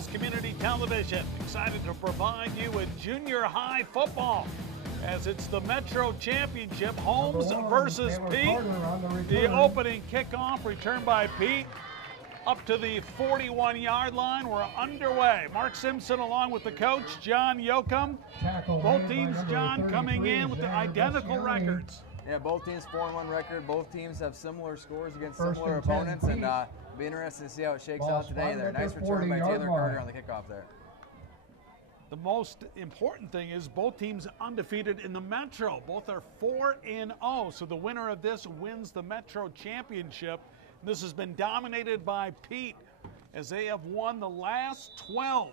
Holmes Community Television, excited to provide you with junior high football as it's the Metro Championship, Holmes versus Peet. The opening kickoff returned by Peet up to the 41-yard line. We're underway. Mark Simpson along with the coach, John Yoakum. Both teams, John, coming in with the identical records. Yeah, both teams 4-1 record. Both teams have similar scores against similar opponents, and be interesting to see how it shakes out today there. Nice return by Taylor Carter on the kickoff there. The most important thing is both teams undefeated in the Metro. Both are 4-0, so the winner of this wins the Metro Championship. This has been dominated by Peet as they have won the last 12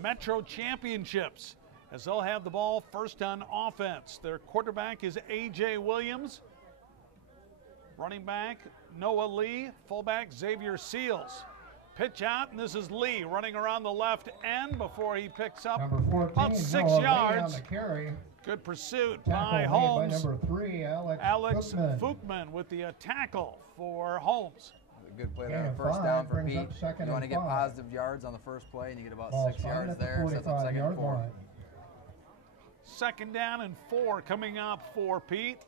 Metro Championships, as they'll have the ball first on offense. Their quarterback is A.J. Williams. Running back, Noah Lee. Fullback, Xavier Seals. Pitch out, and this is Lee running around the left end before he picks up about 6 yards. Good pursuit by Holmes. By #3, Alex Fuchman with the tackle for Holmes. Good play there. First down for Peet. You want to get positive yards on the first play, and you get about 6 yards there. So that's up second and 4. Second down and 4 coming up for Peet.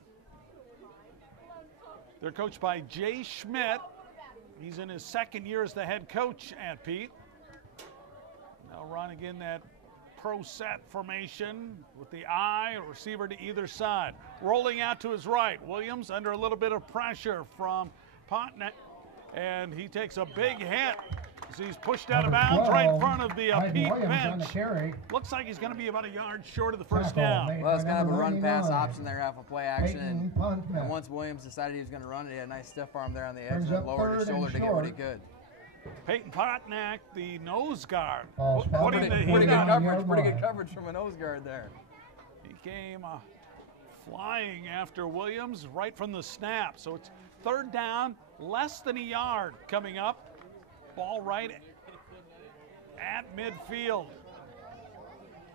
They're coached by Jay Schmidt. He's in his second year as the head coach at Peet. Now run again that pro set formation with the I, receiver to either side. Rolling out to his right. Williams under a little bit of pressure from Potnick, and he takes a big hit as he's pushed out of bounds right in front of the Peet bench. Looks like he's going to be about a yard short of the first down. Well, it's kind of a run-pass option there, half a play action. And once Williams decided he was going to run it, he had a nice stiff arm there on the edge and lowered his shoulder to get what he could. Peyton Potnick, the nose guard. Pretty good coverage from a nose guard there. He came flying after Williams right from the snap. So it's third down, less than a yard coming up. Ball right at midfield.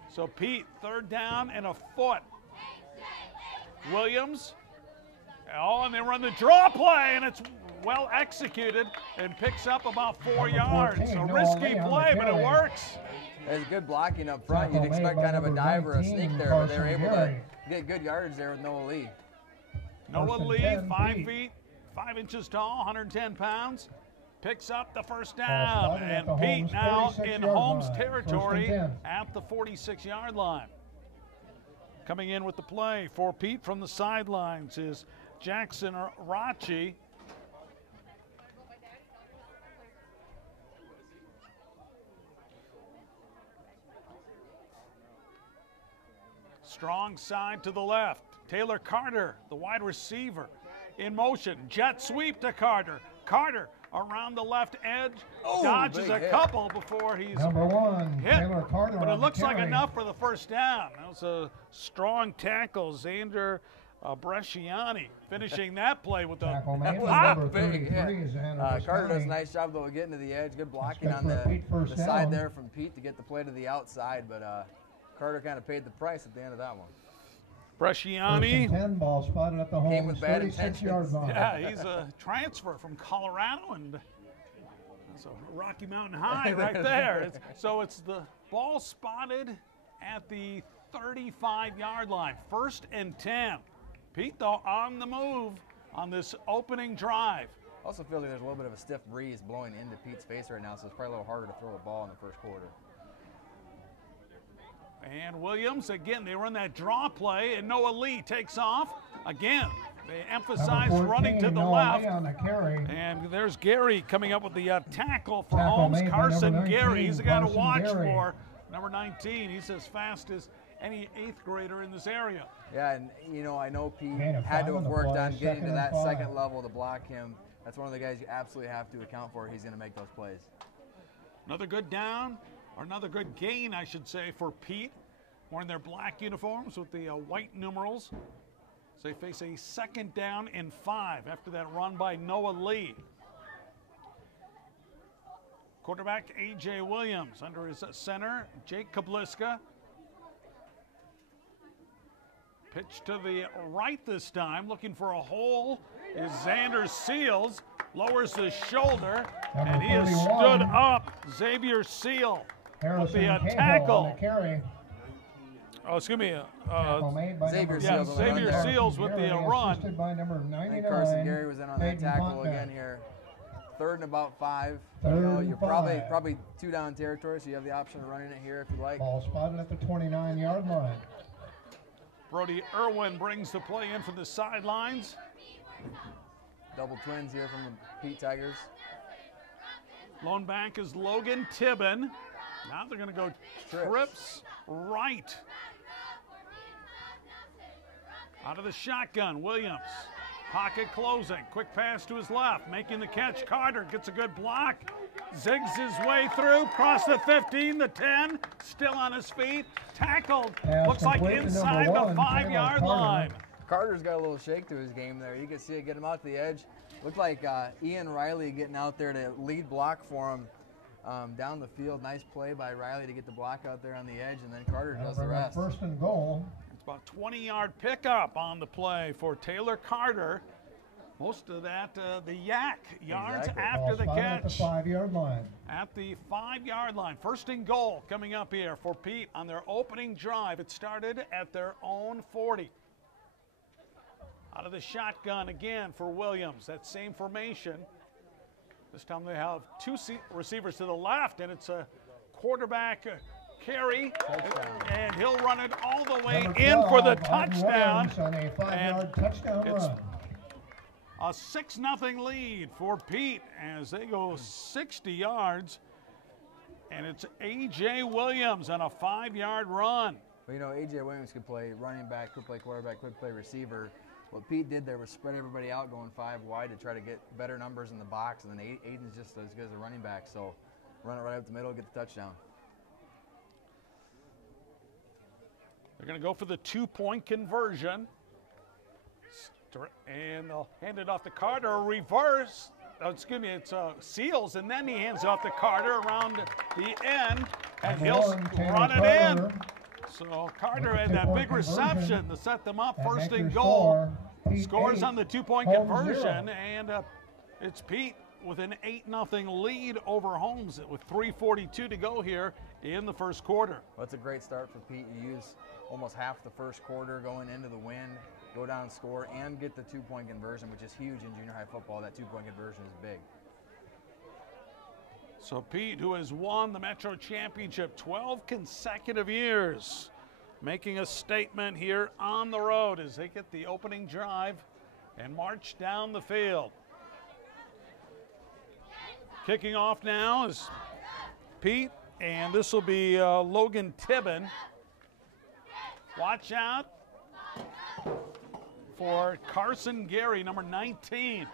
So Peet, third down and a foot. Williams. Oh, and they run the draw play, and it's well executed and picks up about 4 yards. A risky play, but it works. There's good blocking up front. You'd expect kind of a dive or a sneak there, but they were able to get good yardage there with Noah Lee. Noah Lee, 5 feet, 5 inches tall, 110 pounds. Picks up the first down, and Peet now in Holmes territory at the 46-yard line. Coming in with the play for Peet from the sidelines is Jackson Rachi. Strong side to the left. Taylor Carter, the wide receiver, in motion. Jet sweep to Carter. Carter around the left edge, dodges a couple before he's hit, but it looks like enough for the first down. That was a strong tackle. Xander Bresciani finishing that play with a big hit. Carter does a nice job though of getting to the edge. Good blocking on the side there from Peet to get the play to the outside, but Carter kind of paid the price at the end of that one. Bresciani 10 ball spotted at the Holmes came with bad intentions. Yeah, he's a transfer from Colorado, and that's a Rocky Mountain High right there. So it's the ball spotted at the 35-yard line. 1st and 10. Peet, though, on the move on this opening drive. Also feel like there's a little bit of a stiff breeze blowing into Peet's face right now, so it's probably a little harder to throw the ball in the first quarter. And Williams, again, they run that draw play, and Noah Lee takes off. Again, they emphasize running to the left. And there's Gary coming up with the tackle for Holmes. Carson Gary, he's the guy to watch for. Number 19, he's as fast as any 8th grader in this area. Yeah, and I know Peet had to have worked on getting to that second level to block him. That's one of the guys you absolutely have to account for. He's going to make those plays. Another good down. Or another good gain, I should say, for Peet, wearing their black uniforms with the white numerals. So they face a 2nd down and 5 after that run by Noah Lee. Quarterback A.J. Williams under his center, Jake Kabliska. Pitch to the right this time, looking for a hole is Xander Seals. lowers the shoulder, and he has stood up. Xavier Seal with the tackle. Oh, excuse me. Xavier Seals with the run. I think Carson Gary was in on that tackle again here. 3rd and about 5. You're probably 2 down territory, so you have the option of running it here if you like. Ball spotted at the 29-yard line. Brody Irwin brings the play in from the sidelines. Double twins here from the Peet Tigers. Lone back is Logan Tibbin. Now they're going to go trips right. Out of the shotgun, Williams. Pocket closing, quick pass to his left, making the catch. Carter gets a good block, zigs his way through, across the 15, the 10, still on his feet, tackled, looks like inside the 5-yard line. Carter's got a little shake to his game there. You can see it get him out to the edge. Looked like Ian Riley getting out there to lead block for him down the field. Nice play by Riley to get the block out there on the edge, and then Carter does the rest. 1st and goal. About 20-yard pickup on the play for Taylor Carter. Most of that, the yak yards after the catch. At the 5-yard line. At the 5-yard line. 1st and goal coming up here for Peet on their opening drive. It started at their own 40. Out of the shotgun again for Williams. That same formation. This time they have 2 receivers to the left, and it's a quarterback carry, and he'll run it all the way in for the touchdown. On a 5-yard touchdown run. A 6-0 lead for Peet as they go 60 yards, and it's A.J. Williams on a 5-yard run. Well, you know, A.J. Williams could play running back, could play quarterback, could play receiver. What Peet did there was spread everybody out going 5 wide to try to get better numbers in the box, and then Aiden's just as good as a running back, so run it right up the middle, get the touchdown. They're going to go for the 2-point conversion. And they'll hand it off to Carter. Reverse. Excuse me, it's Seals, and then he hands it off to Carter around the end, and he'll run it in. So Carter had that big reception to set them up. 1st and goal. Scores on the 2-point conversion, and it's Peet with an 8-0 lead over Holmes with 3:42 to go here in the 1st quarter. Well, it's a great start for Peet. You use almost half the 1st quarter going into the win, go down, score, and get the 2-point conversion, which is huge in junior high football. That 2-point conversion is big. So Peet, who has won the Metro Championship 12 consecutive years, making a statement here on the road as they get the opening drive and march down the field. Kicking off now is Peet, and this will be Logan Tibbin. Watch out for Carson Gary, number 19.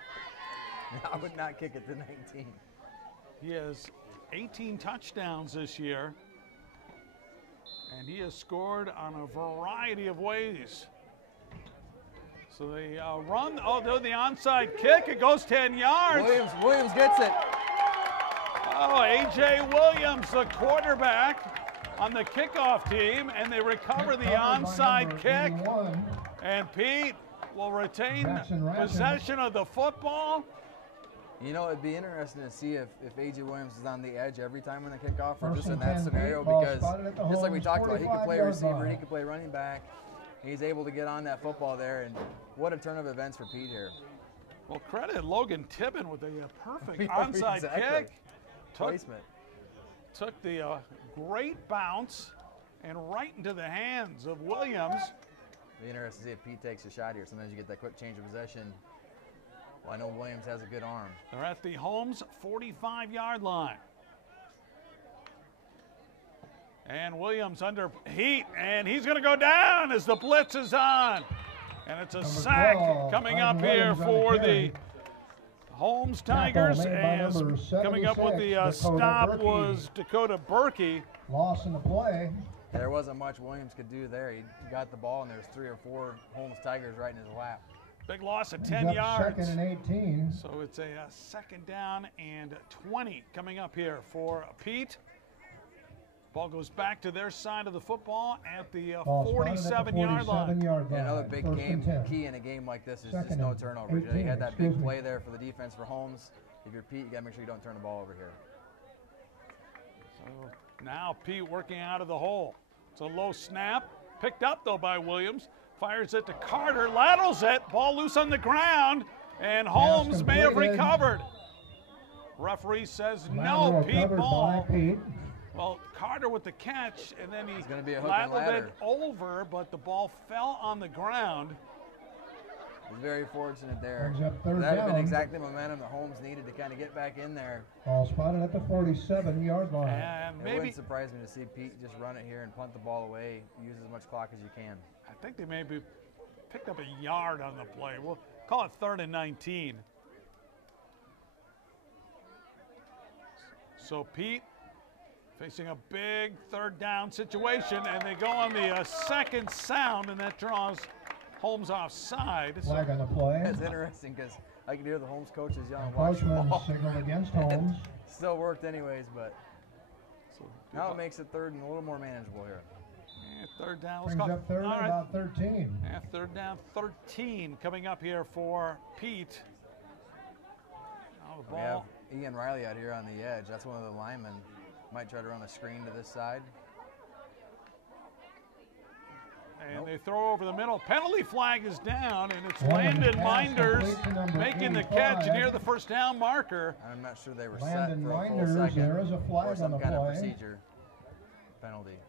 I would not kick it to 19. He has 18 touchdowns this year, and he has scored on a variety of ways. So they run, the onside kick, it goes 10 yards. Williams gets it. Oh, A.J. Williams, the quarterback on the kickoff team, and they recover the onside kick. 81. And Peet will retain possession of the football. You know, it'd be interesting to see if A.J. Williams is on the edge every time when they kick off, or just in that scenario, because just like we talked about, he could play receiver, he could play running back. He's able to get on that football there, and what a turn of events for Peet here. Well, credit Logan Tibbin with a perfect onside kick. Placement. Took the great bounce and right into the hands of Williams. Be interesting to see if Peet takes a shot here. Sometimes you get that quick change of possession. Well, I know Williams has a good arm. They're at the Holmes 45-yard line. And Williams under heat, and he's going to go down as the blitz is on. And it's a sack coming up here for the Holmes Tigers, as coming up with the stop was Dakota Berkey. Loss in the play. There wasn't much Williams could do there. He got the ball, and there's 3 or 4 Holmes Tigers right in his lap. Big loss of 10 yards. 2nd and 18. So it's a 2nd down and 20 coming up here for Peet. Ball goes back to their side of the football at the Ball spotted at the 47-yard line. 47-yard line. Another big key in a game like this is just no turnovers. You had that big play there for the defense for Holmes. If you're Peet, you got to make sure you don't turn the ball over here. So now Peet working out of the hole. It's a low snap. Picked up, though, by Williams. Fires it to Carter. Laterals it. Ball loose on the ground. And Holmes may have recovered. Referee says no, Peet ball. Well, Carter with the catch, and then he lateraled it over, but the ball fell on the ground. He's very fortunate there. That would have been exactly the momentum that Holmes needed to kind of get back in there. Ball spotted at the 47-yard line. And it wouldn't surprise me to see Peet just run it here and punt the ball away. Use as much clock as you can. I think they maybe picked up a yard on the play. We'll call it 3rd and 19. So Peet facing a big 3rd down situation, and they go on the second sound, and that draws Holmes offside. Flag on the play. That's interesting because I can hear the Holmes coaches yelling, "Watch the ball." Signal against Holmes. Still worked anyways, but now it makes it 3rd and a little more manageable here. Yeah, 3rd down. Brings up 3rd and about 13. Yeah, 3rd down, 13 coming up here for Peet. Now the ball. We have Ian Riley out here on the edge. That's one of the linemen. Might try to run a screen to this side. And they throw over the middle. Penalty flag is down, and it's Landon Minders making the catch near the 1st down marker. I'm not sure they were set for a full second. There is a flag or some on the kind play. of procedure penalty.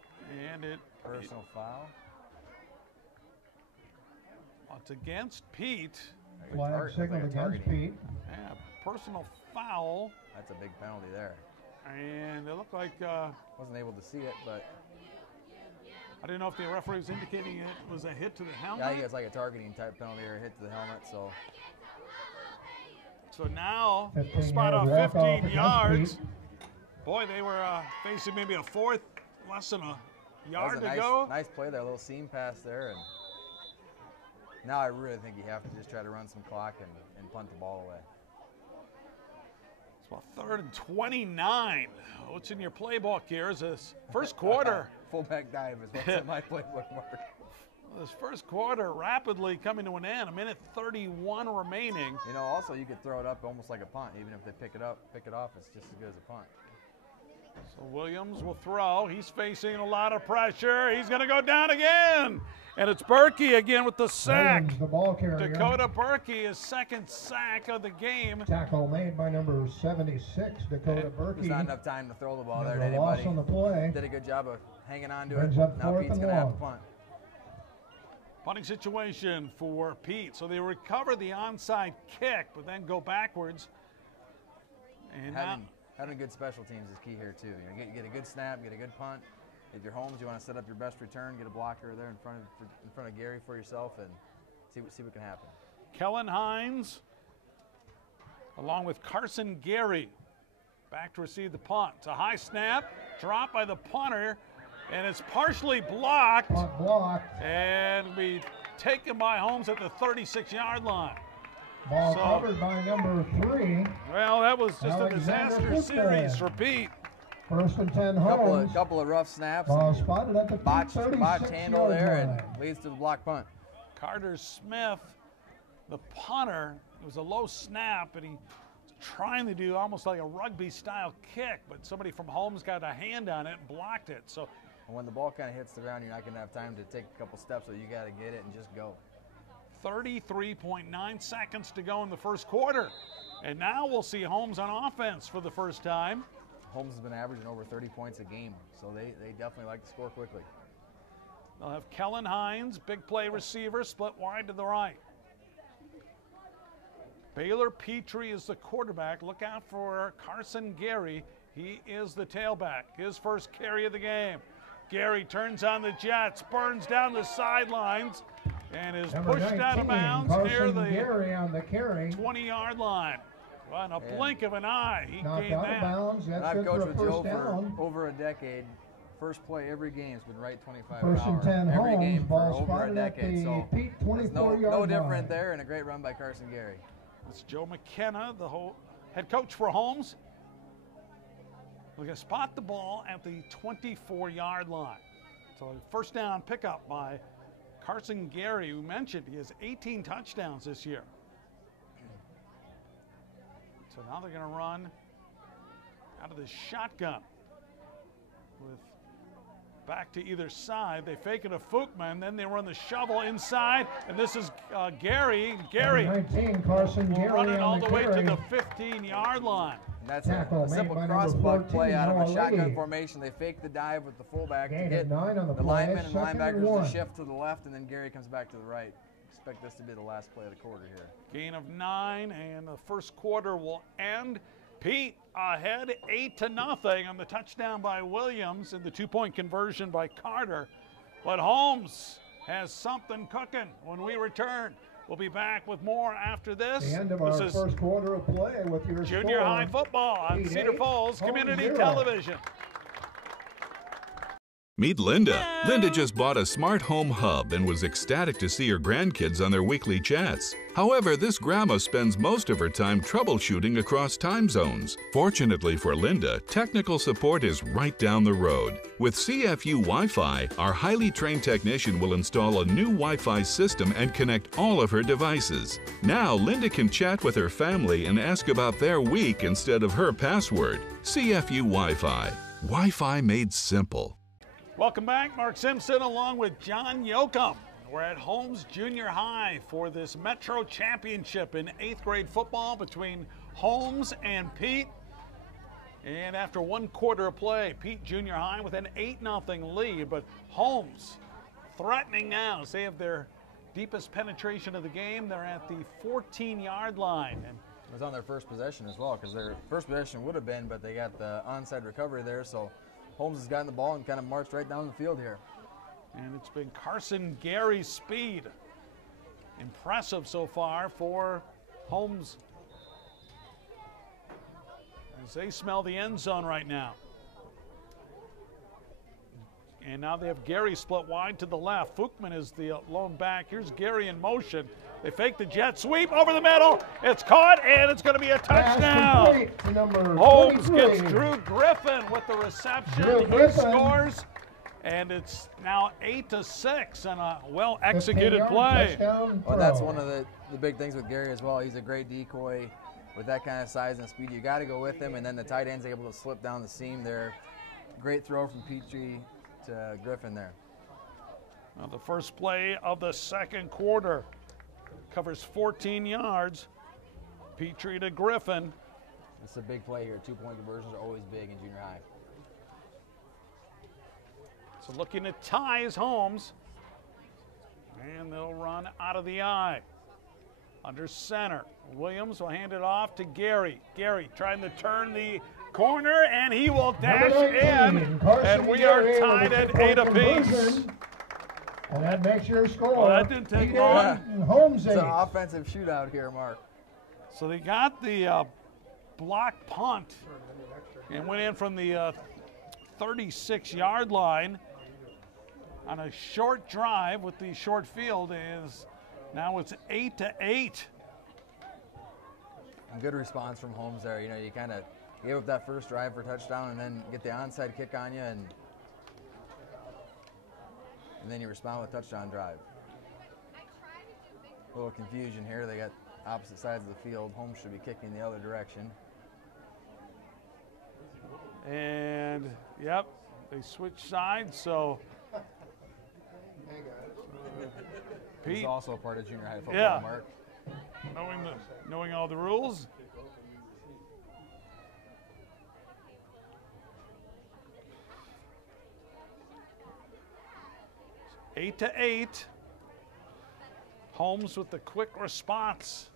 And personal foul. It's against Peet. Flag signaled against Peet. Yeah, personal foul. That's a big penalty there. And it looked like wasn't able to see it, but I didn't know if the referee was indicating it was a hit to the helmet. Yeah, I think it's like a targeting type penalty or a hit to the helmet. So now spot off 15 yards. Boy, they were facing maybe a 4th, less than a yard to go. Nice play there, a little seam pass there, and now I really think you have to just try to run some clock and punt the ball away. It's about 3rd and 29. What's in your playbook here is this first quarter. Fullback dive is what's in my playbook, Mark. This first quarter rapidly coming to an end. 1:31 remaining. You know, also you could throw it up almost like a punt. Even if they pick it off, it's just as good as a punt. So Williams will throw. He's facing a lot of pressure. He's going to go down again. And it's Berkey again with the sack. Williams, the ball carrier. Dakota Berkey, his 2nd sack of the game. Tackle made by number 76, Dakota Berkey. There's not enough time to throw the ball there to anybody. Loss on the play. Did a good job of hanging on to Brings it. Up now Pete's going to have to punt. Punting situation for Peet. So they recover the onside kick, but then go backwards. And having good special teams is key here too. You know, get a good snap, get a good punt. If you're Holmes, you want to set up your best return, get a blocker there in front of Gary for yourself, and see what can happen. Kellen Hines, along with Carson Gary, back to receive the punt. It's a high snap, dropped by the punter, and it's partially blocked. Blocked. And be taken by Holmes at the 36-yard line. Ball covered by number 3. Well, that was just a disaster series for Peet. 1st and 10 Holmes. Couple of rough snaps. Ball spotted at the botched handle there and leads to the block punt. Carter Smith, the punter, it was a low snap, and he was trying to do almost like a rugby-style kick, but somebody from Holmes got a hand on it and blocked it. So when the ball kind of hits the ground, you're not going to have time to take a couple steps, so you got to get it and just go. 33.9 seconds to go in the first quarter. And now we'll see Holmes on offense for the first time. Holmes has been averaging over 30 points a game, so they definitely like to score quickly. They'll have Kellen Hines, big play receiver, split wide to the right. Baylor Petrie is the quarterback. Look out for Carson Gary. He is the tailback. His first carry of the game. Gary turns on the Jets, burns down the sidelines, and is pushed out of bounds near the 20-yard line. Well, in a blink of an eye, he came out. I've coached with Joe for over a decade. First play every game has been right 25 First and 10 every Holmes, game for ball over a decade. So Peet, it's no different there, and a great run by Carson Gary. It's Joe McKenna, the head coach for Holmes. We're going to spot the ball at the 24-yard line. So first down pickup by Carson Gary, who mentioned he has 18 touchdowns this year. So now they're going to run out of the shotgun with back to either side. They fake it a Fuchman, then they run the shovel inside, and this is Gary. Gary 19, Carson will Gary run it all on the way to carry. the 15-yard line. And that's Tackle a made simple by cross number buck play 14, out of a Noah shotgun Lee. formation. They fake the dive with the fullback Gain to of get 9 on the the play, linemen and 2nd and linebackers 1. to shift to the left, and then Gary comes back to the right. Expect this to be the last play of the quarter here. Gain of 9, and the first quarter will end. Peet ahead 8-0 on the touchdown by Williams and the 2-point conversion by Carter. But Holmes has something cooking when we return. We'll be back with more after this. The end of This our is first quarter of play with your Junior score. high football on 8-8, Cedar Falls Holmes Community 0. Television. Meet Linda. Linda just bought a smart home hub and was ecstatic to see her grandkids on their weekly chats. However, this grandma spends most of her time troubleshooting across time zones. Fortunately for Linda, technical support is right down the road. With CFU Wi-Fi, our highly trained technician will install a new Wi-Fi system and connect all of her devices. Now, Linda can chat with her family and ask about their week instead of her password. CFU Wi-Fi. Wi-Fi made simple. Welcome back. Mark Simpson along with John Yoakum. We're at Holmes Junior High for this Metro Championship in 8th grade football between Holmes and Peet. And after one quarter of play, Peet Junior High with an 8-0 lead, but Holmes threatening now. They have their deepest penetration of the game. They're at the 14-yard line. And It was on their first possession as well, because their first possession would have been, but they got the onside recovery there, so Holmes has gotten the ball and kind of marched right down the field here. And it's been Carson Gary's speed. Impressive so far for Holmes as they smell the end zone right now. And now they have Gary split wide to the left. Fuchman is the lone back. Here's Gary in motion. They fake the jet sweep over the middle. It's caught, and it's going to be a touchdown. Holmes gets Drew Griffin with the reception. He scores, and it's now 8-6 on a well-executed play. Well, that's one of the big things with Gary as well. He's a great decoy with that kind of size and speed. You got to go with him, and then the tight end's able to slip down the seam there. Great throw from Petrie to Griffin there. Well, the first play of the second quarter covers 14 yards. Petrie to Griffin. It's a big play here. 2-point conversions are always big in junior high. So looking to tie is Holmes. And they'll run out of the eye. Under center. Williams will hand it off to Gary. Gary trying to turn the corner, and he will dash in. And we are tied at 8 apiece. And that makes your score. Well, that didn't take long. Holmes It's an offensive shootout here, Mark. So they got the block punt and went in from the 36-yard line on a short drive with the short field. Now it's 8-8. Good response from Holmes there. You know, you kind of gave up that first drive for a touchdown and then get the onside kick on you, and then you respond with a touchdown drive. A little confusion here. They got opposite sides of the field. Holmes should be kicking the other direction. And, yep, they switched sides, so He's Peet, also a part of junior high football, yeah, Mark. knowing all the rules. Eight to 8. Holmes with the quick response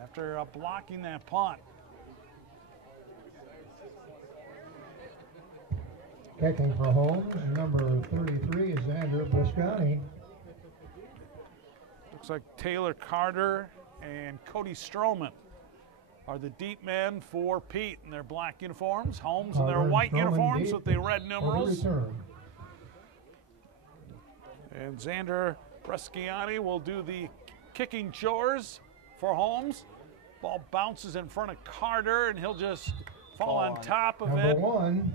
after blocking that punt. Kicking for Holmes, number 33 is Andrew Briscotti. Looks like Taylor Carter and Cody Stroman are the deep men for Peet in their black uniforms. Holmes in their white uniforms with the red numerals. And Xander Bresciani will do the kicking chores for Holmes. Ball bounces in front of Carter, and he'll just fall on top of Number it. 1.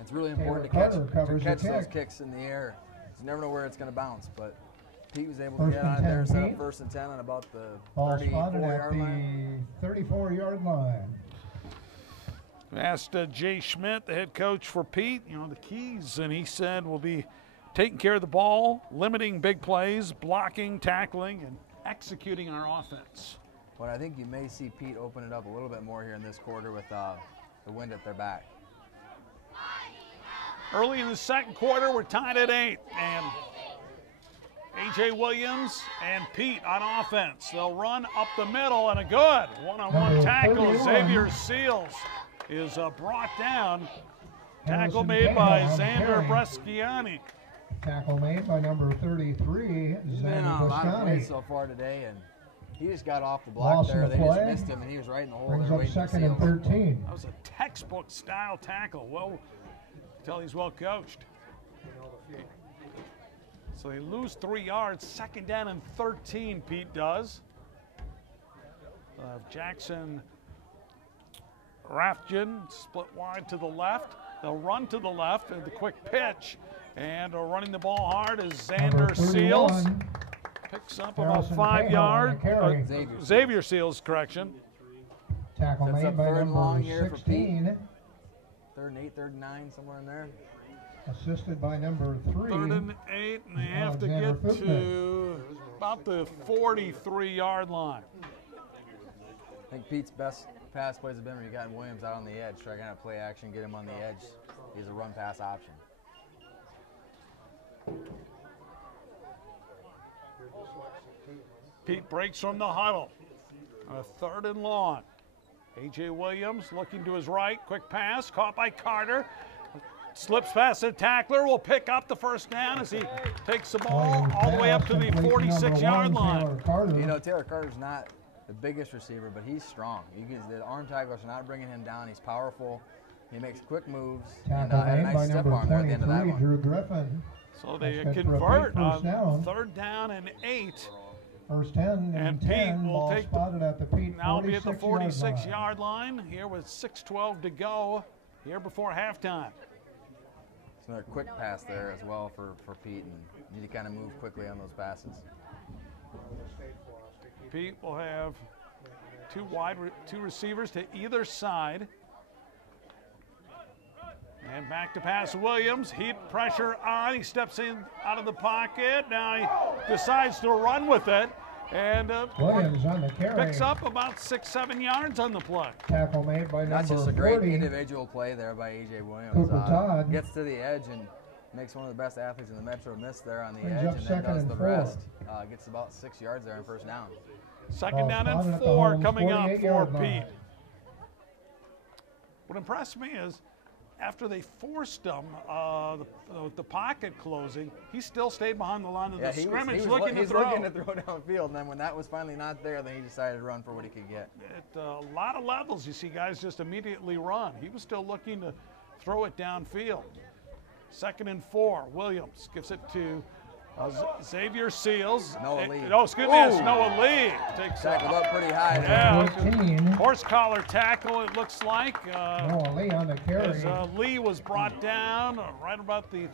It's really important Taylor to covers catch the those kick. kicks in the air. You never know where it's going to bounce, but Pete was able to First get and on it there, 10, set up Pete. 1st and 10 on about the Ball spotted 34-yard at line. the 34-yard line. I asked Jay Schmidt, the head coach for Pete, the keys, and he said we'll be taking care of the ball, limiting big plays, blocking, tackling, and executing our offense. But I think you may see Pete open it up a little bit more here in this quarter with the wind at their back. Early in the second quarter, we're tied at 8, and A.J. Williams and Pete on offense. They'll run up the middle, and a good one-on-one Number tackle. 31. Xavier Seals is brought down. Tackle Harrison made by Cahill on the Xander carry. Bresciani. Tackle made by number 33, He's been on a lot of plays Zander so far today, and he just got off the block Loss there. of They the just play. missed him, and he was right in the hole brings there up waiting for 2nd and Seals. 13. That was a textbook style tackle. Well, tell he's well coached. So they lose 3 yards. 2nd down and 13, Pete does. Jackson Rathjen split wide to the left. They'll run to the left and the quick pitch. And running the ball hard is Number Xander Seals. 31, Picks up Harrison about 5 Cahill on yards. the carry. Xavier Seals, correction. Tackle Sets made up by 3rd and long number here for 16, 3rd and 8, 3rd and 9, somewhere in there. assisted by number 3. 3rd and 8, and they have to Alexander get Footman. to about the 43-yard line. I think Pete's best pass plays have been when you got Williams out on the edge. Try to kind of play action, get him on the edge. He's a run pass option. Pete breaks from the huddle. 3rd and long. A.J. Williams looking to his right. Quick pass, caught by Carter. Slips past the tackler. Will pick up the 1st down as he takes the ball all the way up to the 46-yard line. You know, Taylor Carter's not the biggest receiver, but he's strong. The arm tacklers are not bringing him down. He's powerful. He makes quick moves. And Tackle had a made by nice step number arm there at the end of that 23, one. Drew Griffin. So they That's good for a convert Pete on first down. 3rd down and 8. 1st 10 And and Pete 10. will Ball take spotted at the Pete Now be at the 46-yard 46-yard line here with 6:12 to go here before halftime. So another quick pass there as well for Pete, and you need to kind of move quickly on those passes. Pete will have two receivers to either side. And back to pass Williams. Heat pressure on. He steps in out of the pocket. Now he decides to run with it. And Williams on the carry. picks up about 6-7 yards on the play. Tackle made by That's number just a great 40. individual play there by A.J. Williams. Cooper Todd. Gets to the edge and makes one of the best athletes in the Metro miss there on the Brings edge, up and then 2nd does and the 4. rest. Gets about 6 yards there on 1st down. 2nd down spotted and at the 4 Holmes coming up for 48-yard line. Pete. What impressed me is after they forced him, the pocket closing, he still stayed behind the line of the scrimmage looking to throw. looking to throw downfield, and then when that was finally not there, then he decided to run for what he could get. At a lot of levels, you see guys just immediately run. He was still looking to throw it downfield. 2nd and 4, Williams gives it to Xavier Seals. Noah Lee. Oh, excuse me, it's Ooh. Noah Lee. Takes Tackled up pretty high there. Yeah, 14. horse collar tackle, it looks like. Noah Lee on the carry. As Lee was brought down right about the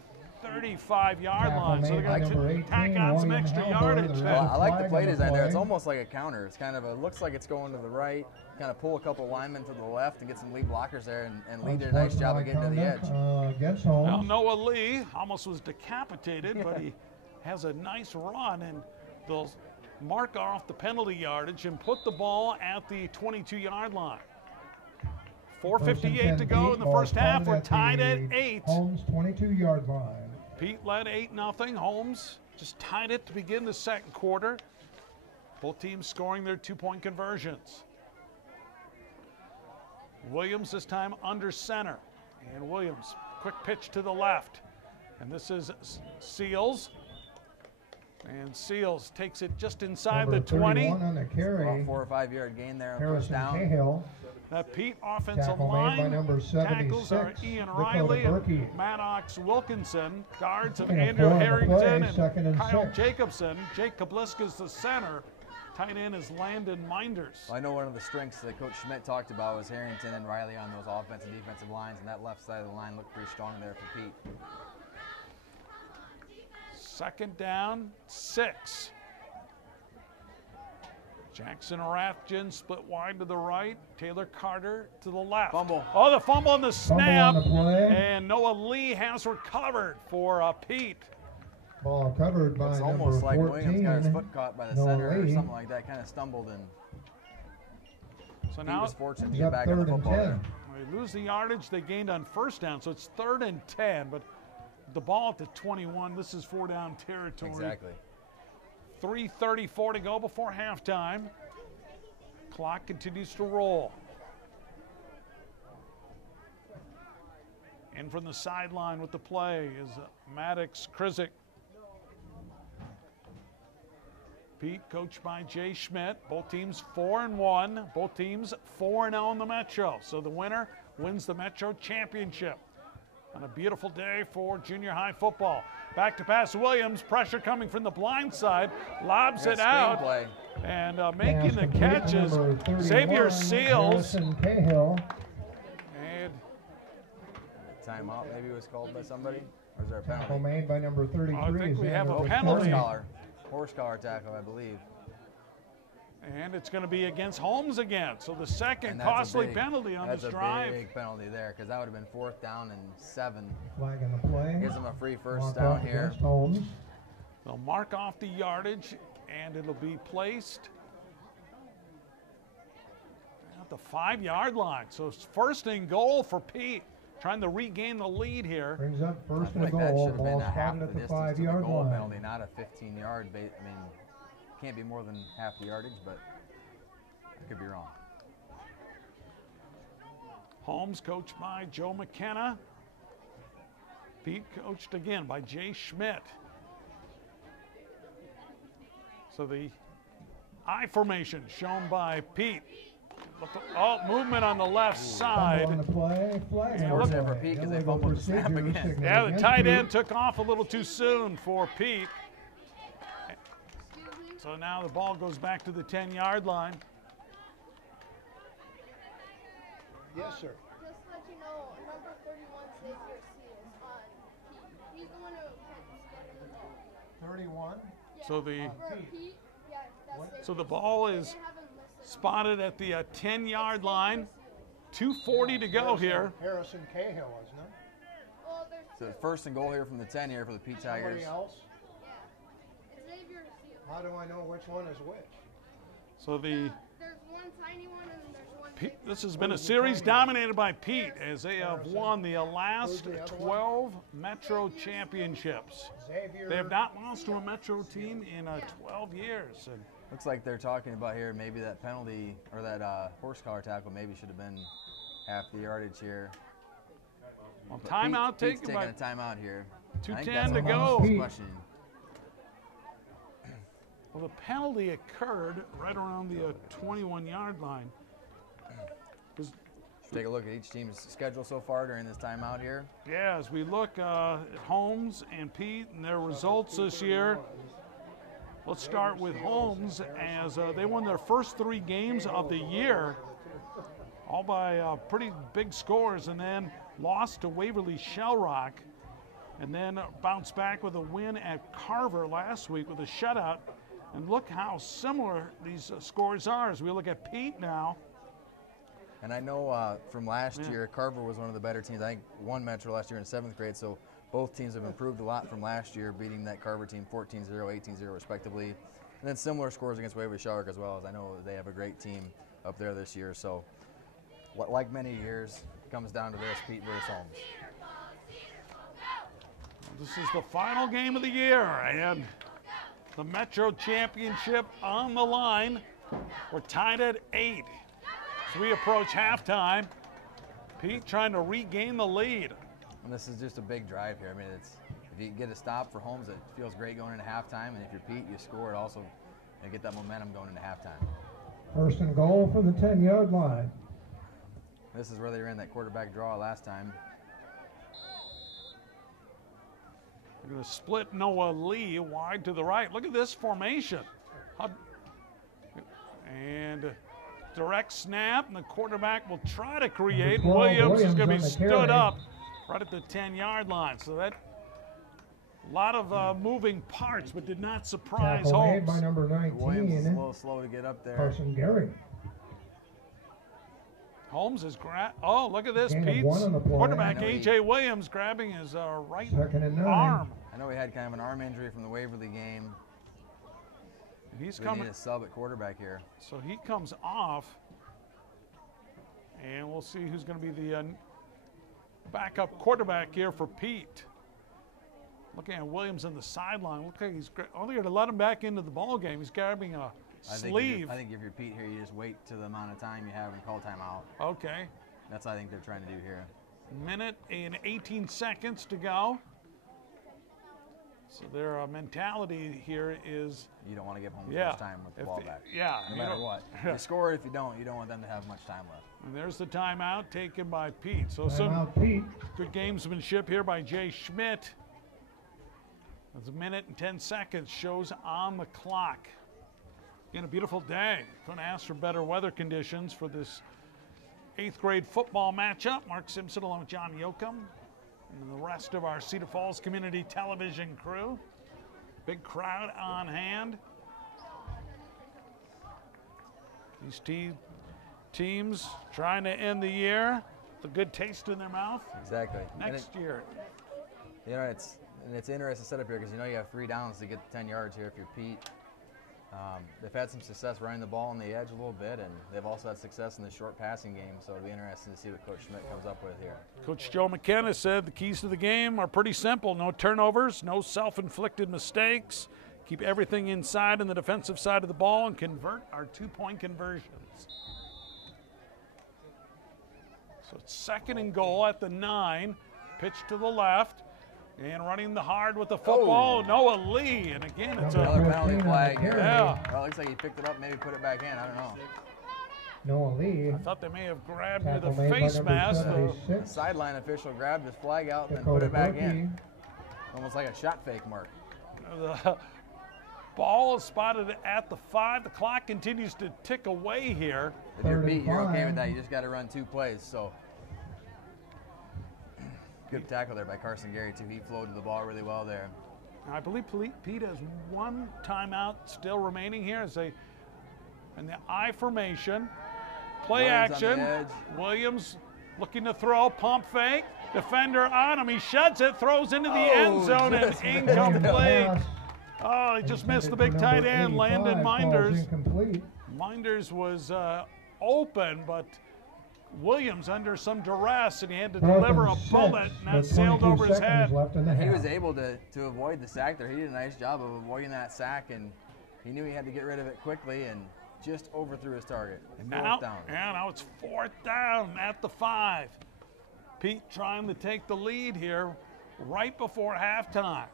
35-yard Tackle line. So made they're by going number to 18, tack on some William extra Halbert. yardage There's there. a I like the flag play on the design there. It's play. almost like a counter. It's kind of it looks like it's going to the right. Kind of pull a couple linemen to the left and get some lead blockers there, and Lee did a nice job of getting to the edge. Against Well, Holmes. Noah Lee almost was decapitated, but he has a nice run, and they'll mark off the penalty yardage and put the ball at the 22-yard line. 4:58 to go in the first half. We're tied at 8. Holmes 22-yard line. Pete led 8-0. Holmes just tied it to begin the second quarter. Both teams scoring their 2-point conversions. Williams this time under center. And Williams, quick pitch to the left. And this is Seals. And Seals takes it just inside Number the 20. 31 on the carry. About 4 or 5 yard gain there on 1st Harrison down. Cahill. That Pete offensive Tackle made by line number tackles are 76, Ian Dakota Riley and Berkey. Maddox Wilkinson. Guards of Taking a Andrew throw on the Harrington play, 2nd and and Kyle 6. Jacobson. Jake Kabliska's the center. tight end is Landon Minders. Well, I know one of the strengths that Coach Schmidt talked about was Harrington and Riley on those offensive and defensive lines, and that left side of the line looked pretty strong there for Peet. 2nd down, 6. Jackson Rathjen split wide to the right. Taylor Carter to the left. Fumble. Oh, the fumble on the snap. on the play. And Noah Lee has recovered for Peet. Ball covered by It's number almost like 14. Williams got his foot caught by the Noah center or Lee. something like that, kind of stumbled, and So he now was fortunate to He's get up back on the 3rd and football 10. there. they lose the yardage they gained on 1st down, so it's 3rd and 10. But the ball at the 21, this is 4-down territory. Exactly. 3:34 to go before halftime. Clock continues to roll. In from the sideline with the play is Maddox Krizik. Peet, coached by Jay Schmidt. Both teams 4-1. Both teams 4-0 in the Metro. So the winner wins the Metro Championship. On a beautiful day for junior high football. Back to pass Williams. Pressure coming from the blind side. Lobs it out. Screenplay. And making the Pass catches, complete to number Xavier 31, Seals. Harrison Cahill. And Timeout maybe was called by somebody, or is there a Tackle penalty? made by number 33. I think we have a Xander penalty. Busquets. Horse collar tackle, I believe. And it's going to be against Holmes again. So the second And that's a costly big- penalty on this That's a drive. big penalty there, because that would have been 4th down and 7. Flag on the play. Gives them a free first Mark down off here. against Holmes. They'll mark off the yardage, and it'll be placed at the 5-yard line. So it's 1st and goal for Peet, trying to regain the lead here. Brings up I 1st feel and like that goal. should have been Ball a half spotted the at the distance to the 5-yard goal line. penalty, not a 15-yard. I mean, can't be more than half the yardage, but I could be wrong. Holmes coached by Joe McKenna. Peet coached again by Jay Schmidt. So the I formation shown by Peet. Oh, movement on the left side. Fumble on the play. Flag Yeah, on look- the for play. Peet 'cause they Illegal fumbled the snap procedure again. signal Yeah, the against tight Peet. end took off a little too soon for Peet. So now the ball goes back to the 10-yard line. Yes, sir. Just to let you know, number 31 Xavier Seals on Pete. He's the one who catches the ball. 31. Yeah. So the For Pete, yeah, that's so the ball is They have him listed. spotted at the 10-yard line. 2:40 to go here. Harrison Cahill, wasn't it? Well, there's So two. 1st and goal here from the 10 here for the Peet Tigers. else? Yeah. It's Xavier Seals. How do I know which one is which? So the There's one tiny one and there's one Pete, big this has been a series dominated by Peet as they have won the last the other one? 12 Metro championships. Xavier. They have not lost to a Metro team in 12 years. And Looks like they're talking about here maybe that penalty or that horse collar tackle maybe should have been half the yardage here. well, But timeout Peet's taken by taking a timeout here. I think 2:10 that's to what go. Holmes is questioning. well, the penalty occurred right around the 21-yard line. Take a look at each team's schedule so far during this timeout here. Yeah, as we look at Holmes and Peet and their results this year, let's start with Holmes as they won their first 3 games of the year, all by pretty big scores, and then lost to Waverly Shellrock, and then bounced back with a win at Carver last week with a shutout. And look how similar these scores are as we look at Peet now. And I know from last year, Carver was one of the better teams. I think won Metro last year in 7th grade, so both teams have improved a lot from last year, beating that Carver team 14-0, 18-0 respectively. And then similar scores against Waverly Shellrock as well, as I know they have a great team up there this year. So like many years, it comes down to this, Peet versus Holmes. This is the final game of the year, and the Metro Championship on the line. We're tied at 8 as we approach halftime. Peet trying to regain the lead. And this is just a big drive here. I mean, if you get a stop for Holmes, it feels great going into halftime. And if you're Peet, you score it also and get that momentum going into halftime. 1st and goal for the 10-yard line. This is where they ran that quarterback draw last time. They're going to split Noah Lee wide to the right. Look at this formation. And direct snap, and the quarterback will try to create. 12, Williams is going to be on the stood carry. up right at the 10-yard line. So that a lot of moving parts, but did not surprise Tackle made by Holmes. number Williams is a 19, little slow to get up there. Carson Gary. Holmes is oh, look at this. Gain of Pete's 1 on the play. quarterback, I know A.J. Williams, grabbing his right 2nd and 9. arm. I know he had kind of an arm injury from the Waverly game. And he's We coming. need a sub at quarterback here. So he comes off, and we'll see who's going to be the backup quarterback here for Peet. Looking at Williams on the sideline, looks like he's only going to let him back into the ball game. He's grabbing a sleeve. I think if you're Pete here, you just wait to the amount of time you have and call timeout. Okay, That's what I think they're trying to do here. minute and 18 seconds to go. So their mentality here is, You don't want to give Holmes yeah, much time with the ball back. yeah, No you matter know- what. If you score, if you don't want them to have much time left. And there's the timeout taken by Peet. So some Timeout Pete. good gamesmanship here by Jay Schmidt. That's a minute and 10 seconds shows on the clock. Again, a beautiful day. Couldn't ask for better weather conditions for this 8th grade football matchup. Mark Simpson along with John Yoakum and the rest of our Cedar Falls Community Television crew. Big crowd on hand. These teams trying to end the year with a good taste in their mouth. Exactly. Next year. You know, it's interesting setup here because you know you have 3 downs to get the 10 yards here if you're Pete. They've had some success running the ball on the edge a little bit, and they've also had success in the short passing game, so it'll be interesting to see what Coach Schmidt comes up with here. Coach Joe McKenna said the keys to the game are pretty simple. No turnovers, no self-inflicted mistakes. Keep everything inside on the defensive side of the ball and convert our 2-point conversions. So it's 2nd and goal at the 9. Pitch to the left. And running the hard with the football, Noah Lee. And again, it's Another a penalty flag here. Yeah. Well, it looks like he picked it up, maybe put it back in. I don't know. Noah Lee. I thought they may have grabbed near the Tackle made by face number mask. The 76. sideline official grabbed his flag out and then Dakota put it back Berkey. in. Almost like a shot fake mark. The ball is spotted at the 5. The clock continues to tick away here. If you're 3rd and Pete, you're okay 5. with that. You just got to run 2 plays. So good tackle there by Carson Gary, too. He flowed to the ball really well there. I believe Pete has 1 timeout still remaining here as they in the I formation. Play Williams on the action. edge. Williams looking to throw, pump fake. Defender on him. He shuts it, throws into the end zone, and just missed. incomplete. Pass. Oh, he just missed the Intended big for tight number end, 85, Landon falls Minders. incomplete. Minders was open, but Williams under some duress, and he had to 4th deliver a and 6, bullet, and that with sailed 22 over his seconds head. left in the He half. was able to avoid the sack there. He did a nice job of avoiding that sack, and he knew he had to get rid of it quickly and just overthrew his target. Now, 4th down. yeah, now it's 4th down at the 5. Pete trying to take the lead here right before halftime.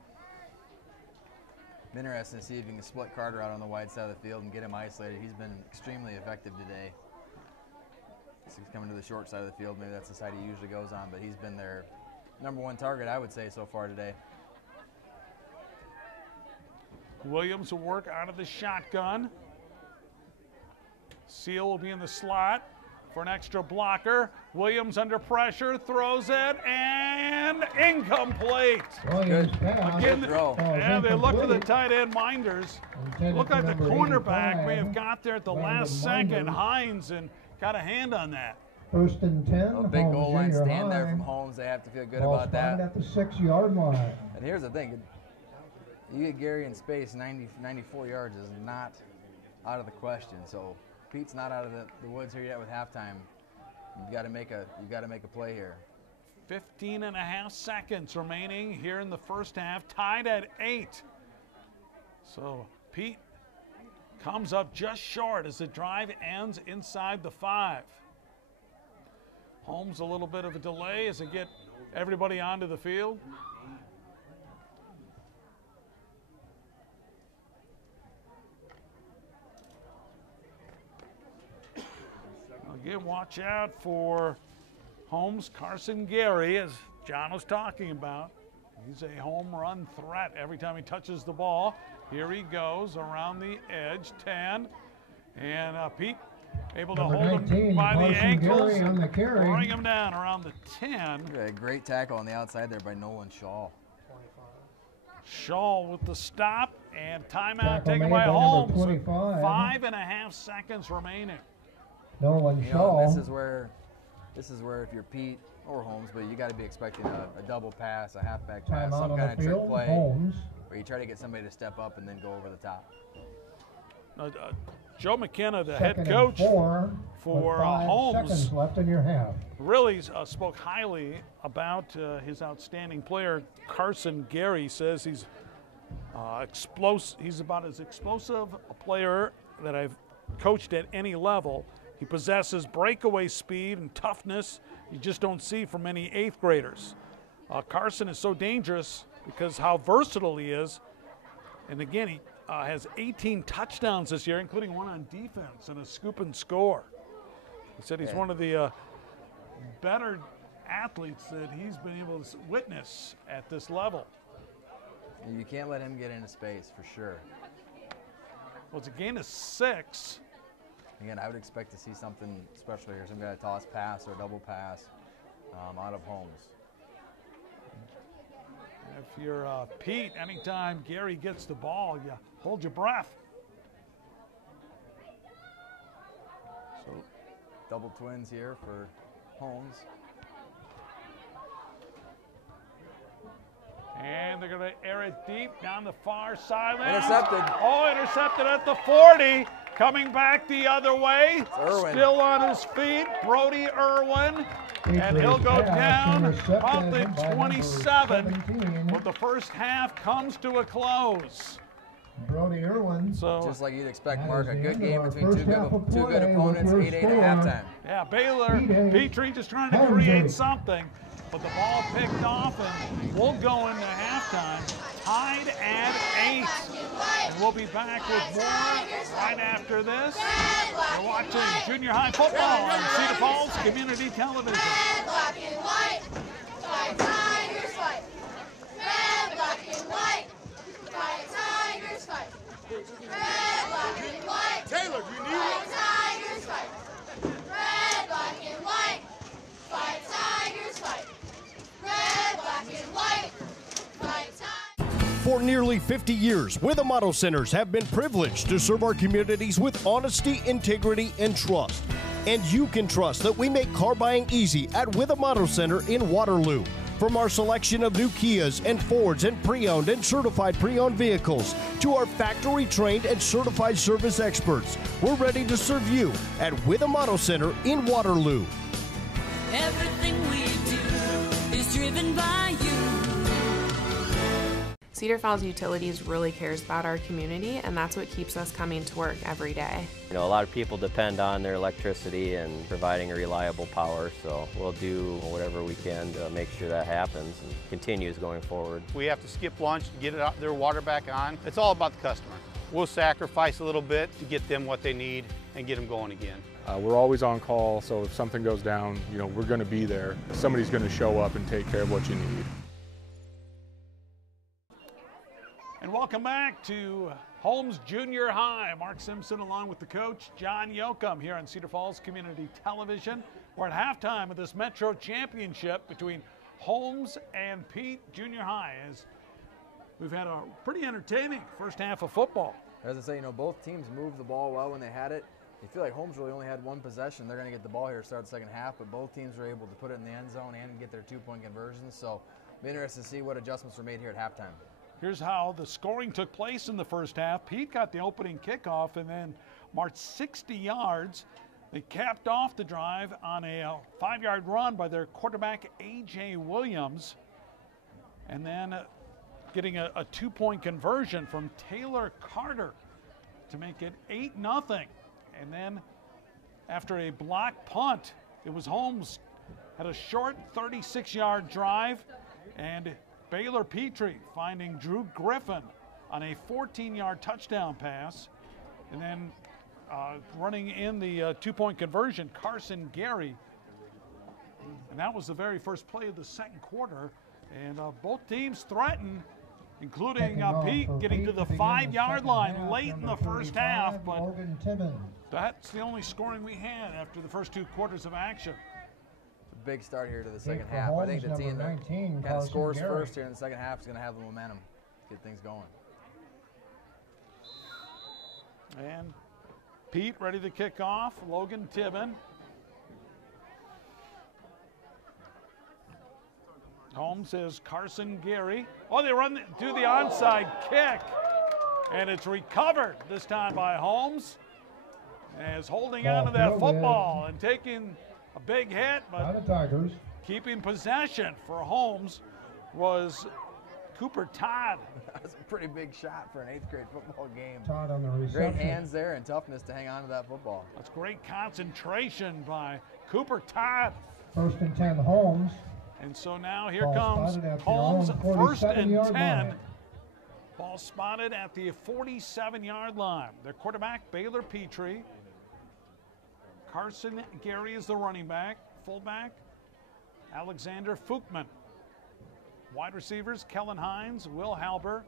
Interesting to see if you can split Carter out on the wide side of the field and get him isolated. He's been extremely effective today. So he's coming to the short side of the field. Maybe that's the side he usually goes on, but he's been their #1 target, I would say, so far today. Williams will work out of the shotgun. Seal will be in the slot for an extra blocker. Williams under pressure, throws it, and incomplete. Williams pass. Again, Good throw. yeah, they look for the incomplete. tight end Minders. Intended Looked for like the number cornerback may 85, have got there at the Landon last second, Minders. Hines, and got a hand on that. 1st and 10. A big Holmes goal line junior stand there high. from Holmes. They have to feel good Ball about spotted that. at the 6-yard line. And here's the thing. You get Gary in space, 94 yards is not out of the question. So Pete's not out of the woods here yet with halftime. You've got to make a play here. 15 and a half seconds remaining here in the first half, tied at 8. So Pete comes up just short as the drive ends inside the 5. Holmes a little bit of a delay as they get everybody onto the field. Again, watch out for Holmes, Carson Gary, as John was talking about. He's a home run threat every time he touches the ball. Here he goes around the edge, 10. And Peet able to Number hold 19, him by the Carson ankles, Gary on the carry. bring him down around the 10. A great tackle on the outside there by Nolan Shaw. Shaw with the stop, and timeout Tackle taken made by by number Holmes. 25. 5.5 seconds remaining. Nolan You know, Shaw. this is where if you're Peet or Holmes, but you got to be expecting a double pass, a halfback pass, Timeout some on kind the of trick field. play Holmes. where you try to get somebody to step up and then go over the top. Joe McKenna, the Second head coach and 4 for with 5 Holmes, seconds left in your half. really spoke highly about his outstanding player, Carson Gary. Says he's explosive. He's about as explosive a player that I've coached at any level. He possesses breakaway speed and toughness you just don't see from many 8th graders. Carson is so dangerous because how versatile he is. And again, he has 18 touchdowns this year, including one on defense and a scoop and score. He said he's one of the better athletes that he's been able to witness at this level. You can't let him get into space for sure. Well, it's a gain of 6. Again, I would expect to see something special here, some kind of toss pass or double pass out of Holmes. If you're Peet, anytime Gary gets the ball, you hold your breath. So double twins here for Holmes. And they're going to air it deep down the far sideline. Intercepted. Oh, intercepted at the 40. Coming back the other way. Irwin. Still on his feet. Brody Irwin. And he'll go down about the 27. But the first half comes to a close. Brody Irwin. So Just like you'd expect, That Mark, is a the good end game of our between first half of two good play opponents, with your 8-8 at score. halftime. yeah, Baylor, Peet Petrie just trying to Holmes create 8. something. But the ball picked off and we'll go into halftime. Tied at 8. And we'll be back with more right after this. You're watching junior high football on Cedar Falls Community Television. Red, black, and white. Fight, Tigers, fight. Red, black, and white. Fight, Tigers, fight. Red, black, and white. Taylor, do you need Fight, Tigers, fight. Red, black, and white. Fight, Tigers, fight. Red, black, and white. Fight, Tigers. For nearly 50 years, Witham Auto Centers have been privileged to serve our communities with honesty, integrity, and trust. And you can trust that we make car buying easy at Witham Auto Center in Waterloo. From our selection of new Kias and Fords and pre-owned and certified pre-owned vehicles to our factory-trained and certified service experts, we're ready to serve you at Witham Auto Center in Waterloo. Everything we do is driven by you. Cedar Falls Utilities really cares about our community, and that's what keeps us coming to work every day. You know, a lot of people depend on their electricity and providing a reliable power, so we'll do whatever we can to make sure that happens and continues going forward. We have to skip lunch to get their water back on. It's all about the customer. We'll sacrifice a little bit to get them what they need and get them going again. We're always on call, so if something goes down, you know, we're going to be there. Somebody's going to show up and take care of what you need. And welcome back to Holmes Junior High. Mark Simpson along with the coach, John Yoakum, here on Cedar Falls Community Television. We're at halftime of this Metro Championship between Holmes and Peet Junior High. As we've had a pretty entertaining first half of football. As I say, you know, both teams moved the ball well when they had it. You feel like Holmes really only had one possession. They're going to get the ball here to start the second half, but both teams were able to put it in the end zone and get their two-point conversions. So be interested to see what adjustments were made here at halftime. Here's how the scoring took place in the first half. Peet got the opening kickoff and then marched 60 yards. They capped off the drive on a 5-yard run by their quarterback, A.J. Williams, and then getting a two-point conversion from Taylor Carter to make it 8-0. And then after a block punt, it was Holmes had a short 36-yard drive, and Baylor Petrie finding Drew Griffin on a 14-yard touchdown pass. And then running in the two-point conversion, Carson Gary. And that was the very first play of the second quarter. And both teams threatened, including Peet getting to the 5-yard line late in the first half, but that's the only scoring we had after the first 2 quarters of action. Big start here to the second half. I think the team that kind of scores first here in the second half is going to have the momentum to get things going. And Peet ready to kick off. Logan Tibbin. Holmes is Carson Gary. Oh, they do the onside kick. And it's recovered this time by Holmes. As holding on to that football and taking a big hit, but keeping possession for Holmes was Cooper Todd. That's a pretty big shot for an 8th grade football game. Todd on the reception. Great hands there and toughness to hang on to that football. That's great concentration by Cooper Todd. 1st and 10 Holmes. And so now here comes Holmes, 1st and 10. Ball spotted at the 47-yard line. Their quarterback, Baylor Petrie. Carson Gary is the running back. Fullback, Alexander Fuchman. Wide receivers, Kellen Hines, Will Halber.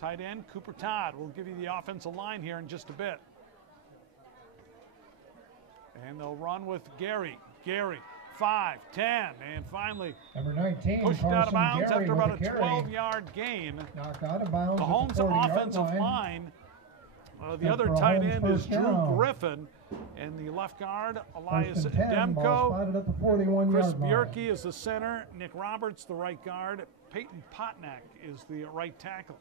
Tight end, Cooper Todd. We'll give you the offensive line here in just a bit. And they'll run with Gary. Gary, 5, 10, and finally number 19, pushed Carson out of bounds Gary after about a carry. 12-yard gain. Knocked out of bounds. The Holmes offensive line. The other tight end is Drew Griffin, and the left guard, Elias Demko. Chris Bjerke is the center. Nick Roberts, the right guard. Peyton Potnack is the right tackle.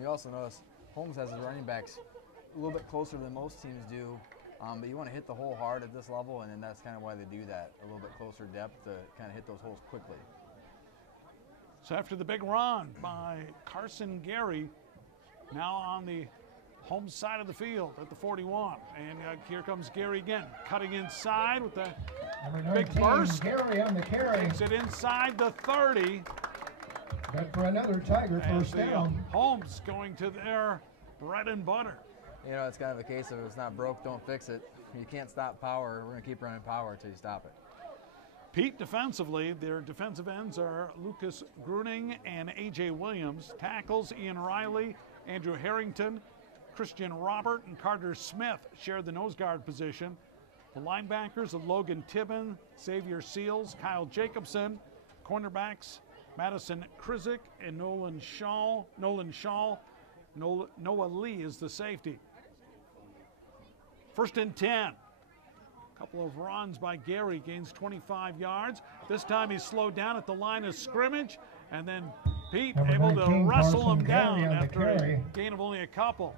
You also notice Holmes has his running backs a little bit closer than most teams do, but you want to hit the hole hard at this level, and then that's kind of why they do that, a little bit closer depth to kind of hit those holes quickly. So after the big run by Carson Gary, now on the Holmes side of the field at the 41. And here comes Gary again, cutting inside with the big burst. Gary on the carry. Takes it inside the 30. Good for another Tiger first down. Holmes going to their bread and butter. You know, it's kind of a case of if it's not broke, don't fix it. You can't stop power. We're going to keep running power until you stop it. Peet defensively, their defensive ends are Lucas Gruning and A.J. Williams. Tackles, Ian Riley, Andrew Harrington, Christian Robert, and Carter Smith share the nose guard position. The linebackers of Logan Tibbin, Xavier Seals, Kyle Jacobson. Cornerbacks, Madison Krizik and Nolan Shaw. Noah Lee is the safety. 1st and 10. Couple of runs by Gary, gains 25 yards. This time he's slowed down at the line of scrimmage, and then Peet able to wrestle him down after a gain of only a couple.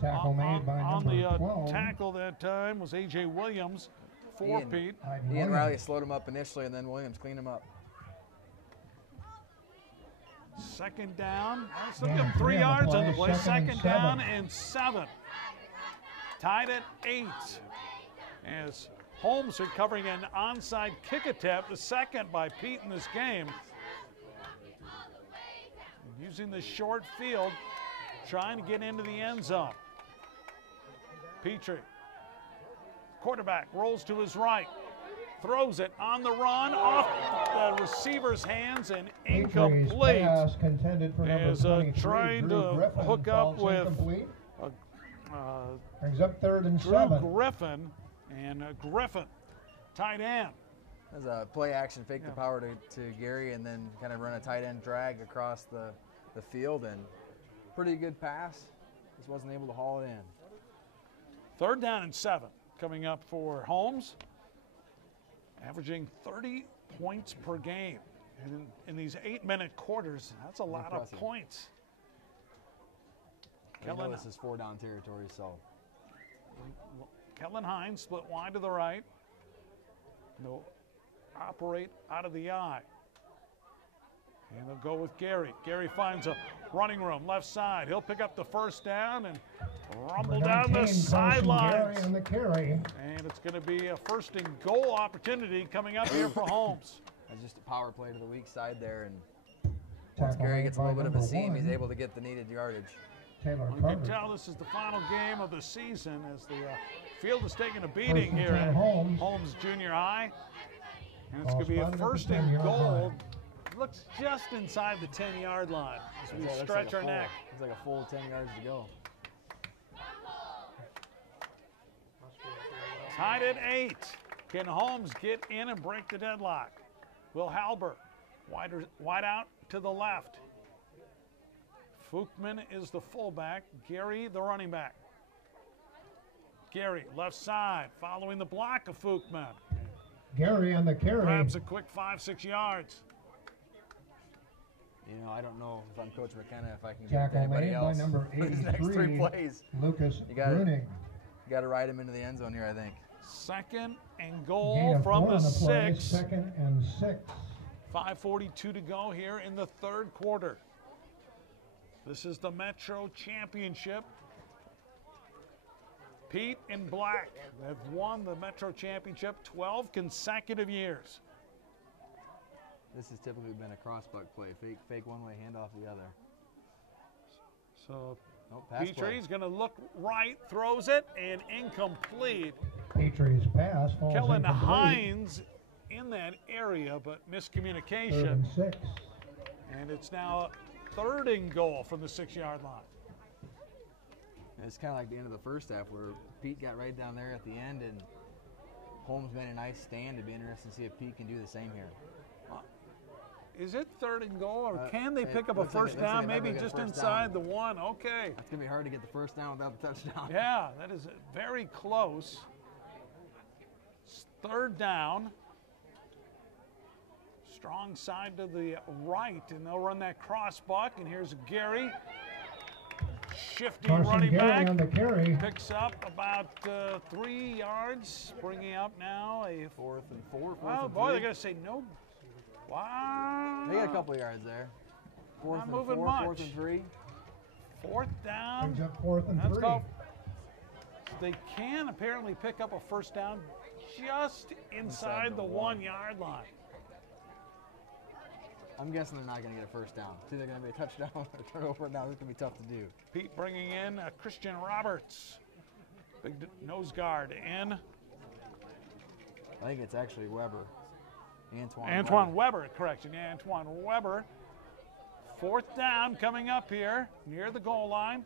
Tackle made by on number the 12. tackle that time was A.J. Williams for Peet. Ian Riley slowed him up initially, and then Williams cleaned him up. 2nd down. Still give him 3 yards on the play. 2nd down and 7. Tied at 8. As Holmes recovering an onside kick attempt, the second by Peet in this game. Using the short field, trying to get into the end zone. Petrie, quarterback, rolls to his right, throws it on the run, off the receiver's hands and incomplete. As trying to hook up with brings up 3rd and Drew 7. Griffin, and Griffin, tight end. There's a play action, fake the power to Gary, and then kind of run a tight end drag across the field, and pretty good pass. Just wasn't able to haul it in. 3rd down and 7 coming up for Holmes, averaging 30 points per game. And in these 8-minute quarters, that's a lot of points. Kellen, this is 4-down territory, so. Kellen Hines split wide to the right. They'll operate out of the eye. And they'll go with Gary. Gary finds a running room left side. He'll pick up the 1st down and rumble down the sidelines. And it's going to be a 1st and goal opportunity coming up here for Holmes. That's just a power play to the weak side there, and once Gary gets a little bit of a seam, he's able to get the needed yardage. You can tell this is the final game of the season as the field is taking a beating here at Holmes Junior High. And it's going to be a 1st and goal looks just inside the 10-yard line as we stretch our neck. It's like a full 10 yards to go. Tied at 8. Can Holmes get in and break the deadlock? Will Halber wide out to the left. Fuchman is the fullback. Gary, the running back. Gary, left side, following the block of Fuchman. Gary on the carry. Grabs a quick 5-6 yards. You know, I don't know if I'm Coach McKenna, if I can get Tackle anybody made else. by number These next 3 83, plays. Lucas You gotta- Bruning. You got to ride him into the end zone here, I think. 2nd and Gain goal of from 4 the on the play, 6. 2nd and 6. 5:42 to go here in the 3rd quarter. This is the Metro Championship. Peet and Black have won the Metro Championship 12 consecutive years. This has typically been a cross-buck play. Fake one-way, handoff the other. So pass Petrie's going to look right, throws it, and incomplete. Petrie's pass falls Kellen incomplete. Hines in that area, but 3rd miscommunication. and 6. And it's now 3rd and goal from the 6-yard line. It's kind of like the end of the first half where Pete got right down there at the end and Holmes made a nice stand. It'd be interesting to see if Pete can do the same here. Is it 3rd and goal, or can they it pick up a looks like first it- looks down, like they might maybe get a just first inside down. the 1? Okay. It's going to be hard to get the first down without the touchdown. Yeah, that is very close. It's 3rd down. Strong side to the right, and they'll run that cross buck, and here's Gary. Shifty Carson running Gary back. on the carry. Picks up about 3 yards, bringing up now a 4th and 4. Oh, boy, they're going to say no. Wow. They got a couple of yards there. 4th Not and moving 4, much. 4th and 3. 4th down. Brings up 4th and Let's 3. go. They can apparently pick up a first down just inside the 1-yard line. I'm guessing they're not going to get a first down. It's either going to be a touchdown or a turnover. Now it's going to be tough to do. Pete bringing in Christian Roberts. Big nose guard in. I think it's actually Weber. Antoine Weber, correction. Antoine Weber. 4th down coming up here near the goal line.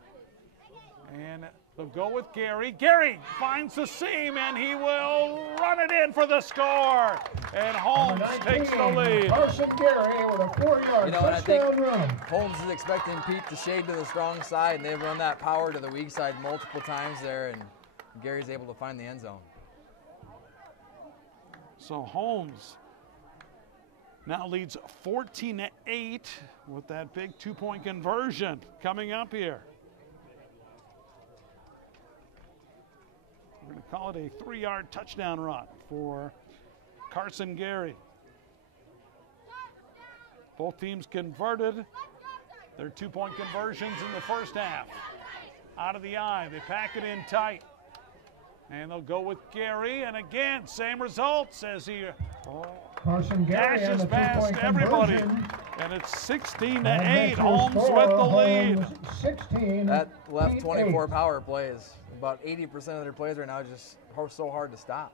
And they'll go with Gary. Gary finds the seam, and he will run it in for the score. And Holmes Number takes the 19, lead. Carson Gary with a 4-yard touchdown run. Holmes is expecting Pete to shade to the strong side, and they've run that power to the weak side multiple times there, and Gary's able to find the end zone. So Holmes now leads 14-8 with that big 2-point conversion coming up here. We're going to call it a 3-yard touchdown run for Carson Gary. Both teams converted their 2-point conversions in the first half. Out of the eye, they pack it in tight. And they'll go with Gary, and again, same results as he Carson Gary on dashes the past 2-point everybody. conversion. And it's 16-8. And Metro Holmes score, with the lead. Holmes 16. That left 8. 24 power plays. About 80% of their plays right now just so hard to stop.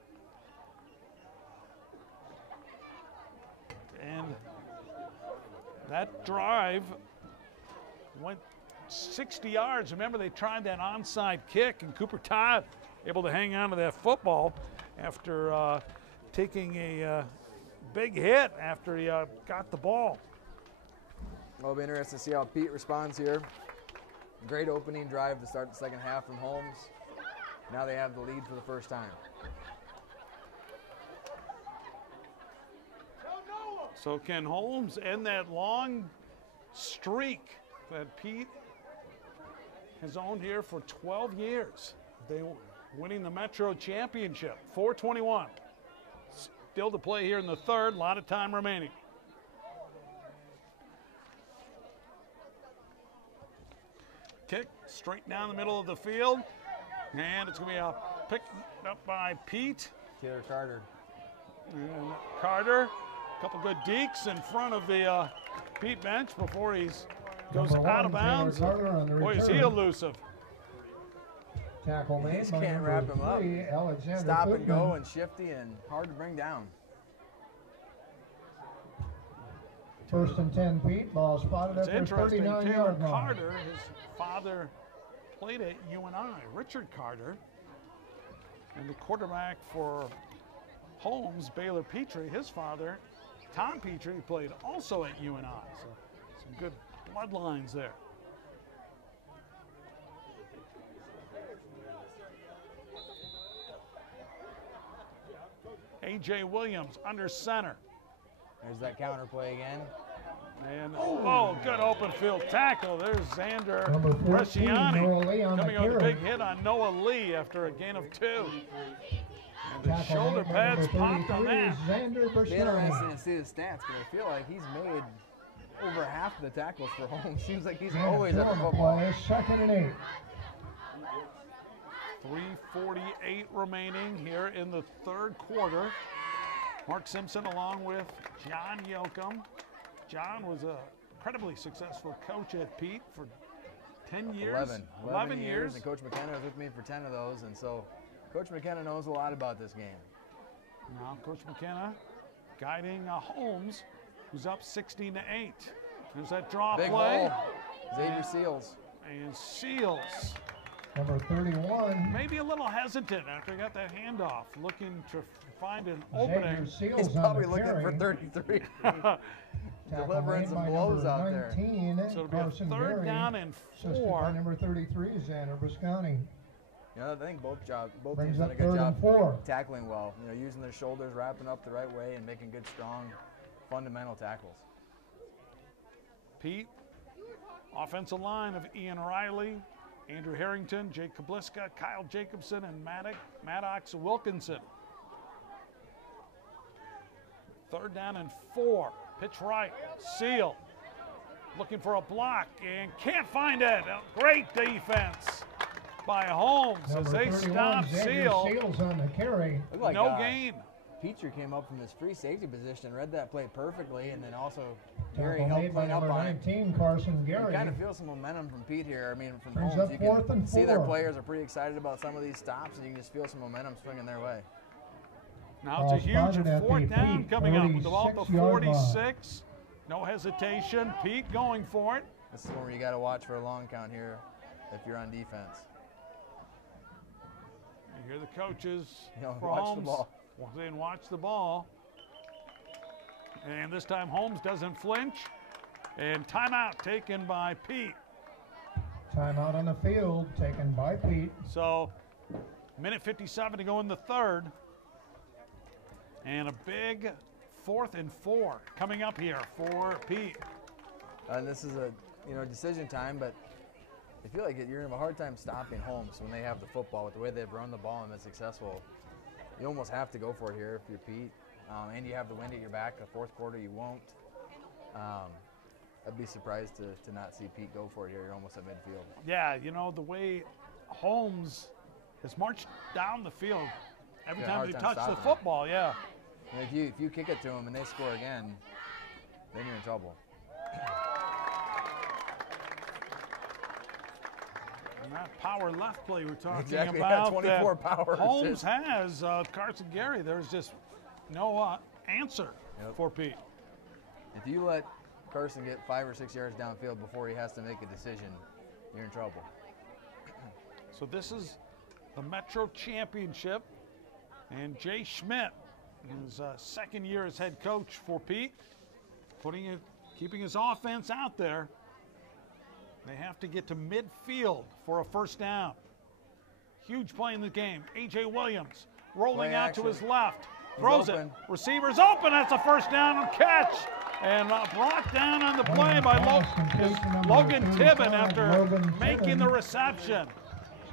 And that drive went 60 yards. Remember, they tried that onside kick, and Cooper Todd able to hang on to that football after taking a big hit after he got the ball. It'll be interesting to see how Pete responds here. Great opening drive to start the second half from Holmes. Now they have the lead for the first time. So can Holmes end that long streak that Pete has owned here for 12 years? They winning the Metro Championship, 4:21. Still to play here in the 3rd, a lot of time remaining. Kick straight down the middle of the field, and it's going to be picked up by Pete. Taylor Carter. And Carter, a couple good dekes in front of the Pete bench before he goes Number out of 1, bounds. Taylor Carter on the Boy, is he return. elusive. Tackle made Just by can't number wrap him up. 3, Alexander Stop and go Footman. and shifty and hard to bring down. First and 10, Pete. Ball spotted It's at their interesting. 39-yard Taylor line. Carter, his father played at UNI. Richard Carter. And the quarterback for Holmes, Baylor Petrie, his father, Tom Petrie, played also at UNI. So some good bloodlines there. A.J. Williams under center. There's that counter play again. And, oh, good open field tackle. There's Xander Number 14, Bresciani Noah Lee on the coming with a carry. big hit on Noah Lee after a gain of 2. And the Tackle shoulder made by pads number popped on 33, that. Xander It'd be Bresciani. interesting to see the stats, but I feel like he's made over half of the tackles for Holmes. Seems like he's And always at the on the football. play, second and 8. 3:48 remaining here in the third quarter. Mark Simpson along with John Yoakum. John was a incredibly successful coach at Peet for 10 years. 11 years. And Coach McKenna was with me for 10 of those, and so Coach McKenna knows a lot about this game. Now Coach McKenna guiding Holmes, who's up 16-8. There's that draw Big play. hole. Xavier Seals. And Seals. Number 31. Maybe a little hesitant after he got that handoff, looking to find an opening. Xavier He's Seals on probably the looking carry. for 33. Tackle Delivering made some by blows number out there. 19, So it'll be a Carson third Gary, down and assisted 4. by number 33, Xander Bresciani. You know, I think both Brings teams done a up good 3rd job and 4. tackling well. You know, using their shoulders, wrapping up the right way, and making good, strong, fundamental tackles. Pete, offensive line of Ian Riley, Andrew Harrington, Jake Kabliska, Kyle Jacobson, and Maddox Wilkinson. 3rd down and 4. Pitch right. Seal looking for a block and can't find it. Great defense by Holmes as Number they 31, stop Xavier Seal. Seals on the carry. Looked like, No gain. Petrie came up from his free safety position, read that play perfectly, and then also Gary Tackle helped made by clean up number on it. 19, Carson You Gary. kind of feel some momentum from Pete here. I mean, from Brings Holmes, up you 4th can and see their 4. players are pretty excited about some of these stops, and you can just feel some momentum swinging their way. Now it's a huge spotted at 4th the down Pete, coming up with the ball at the 46-yard line. 46. No hesitation. Pete going for it. This is where you got to watch for a long count here if you're on defense. You hear the coaches You know, for watch the Holmes ball. saying watch the ball. And this time Holmes doesn't flinch. And timeout taken by Pete. Timeout on the field taken by Pete. So, minute 57 to go in the third. And a big 4th and 4 coming up here for Pete. And this is a decision time, but I feel like you're going to have a hard time stopping Holmes when they have the football with the way they've run the ball and been successful. You almost have to go for it here if you're Pete. And you have the wind at your back. The fourth quarter, you won't. I'd be surprised to not see Pete go for it here. You're almost at midfield. Yeah, you know, the way Holmes has marched down the field every Yeah, time hard they time touch the stopping him. football, yeah. And if you kick it to them and they score again, then you're in trouble. And that power left play we're talking Exactly, yeah, about 24 that power Holmes assists. has, Carson Gary, there's just no answer for Pete. If you let Carson get 5 or 6 yards downfield before he has to make a decision, you're in trouble. So this is the Metro Championship, and Jay Schmidt, his second year as head coach for Pete, keeping his offense out there. They have to get to midfield for a first down. Huge play in the game. A.J. Williams rolling Play out action. to his left. He's Throws open. it. Receiver's open. That's a first down catch. And brought down on the play by Logan Tibbin after making the reception.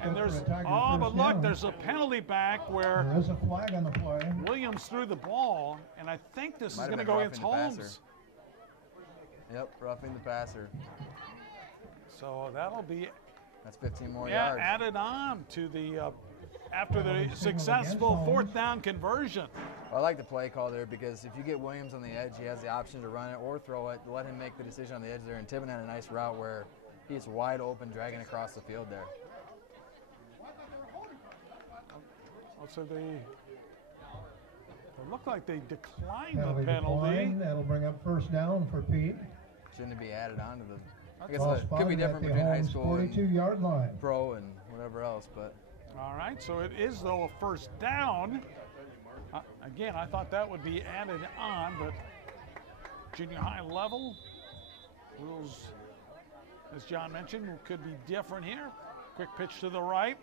And there's, but look, there's a penalty back where There is a flag on the play. Williams threw the ball, and I think this is Might have going to been go against roughing the passer. Holmes. Yep, roughing the passer. So that'll be That's 15 more yards. added on to the after the successful fourth down conversion. Well, I like the play call there because if you get Williams on the edge, he has the option to run it or throw it. Let him make the decision on the edge there. And Tibbin had a nice route where he's wide open, dragging across the field there. Also, It looked like they declined Penalty the penalty. decline. That'll bring up first down for Peet. Shouldn't be added on to the. I Ball guess it could spotted be at different the between high Holmes school and 42-yard line. pro and whatever else, but. All right, so it is, though, a first down. Again, I thought that would be added on, but junior high level rules, as John mentioned, could be different here. Quick pitch to the right,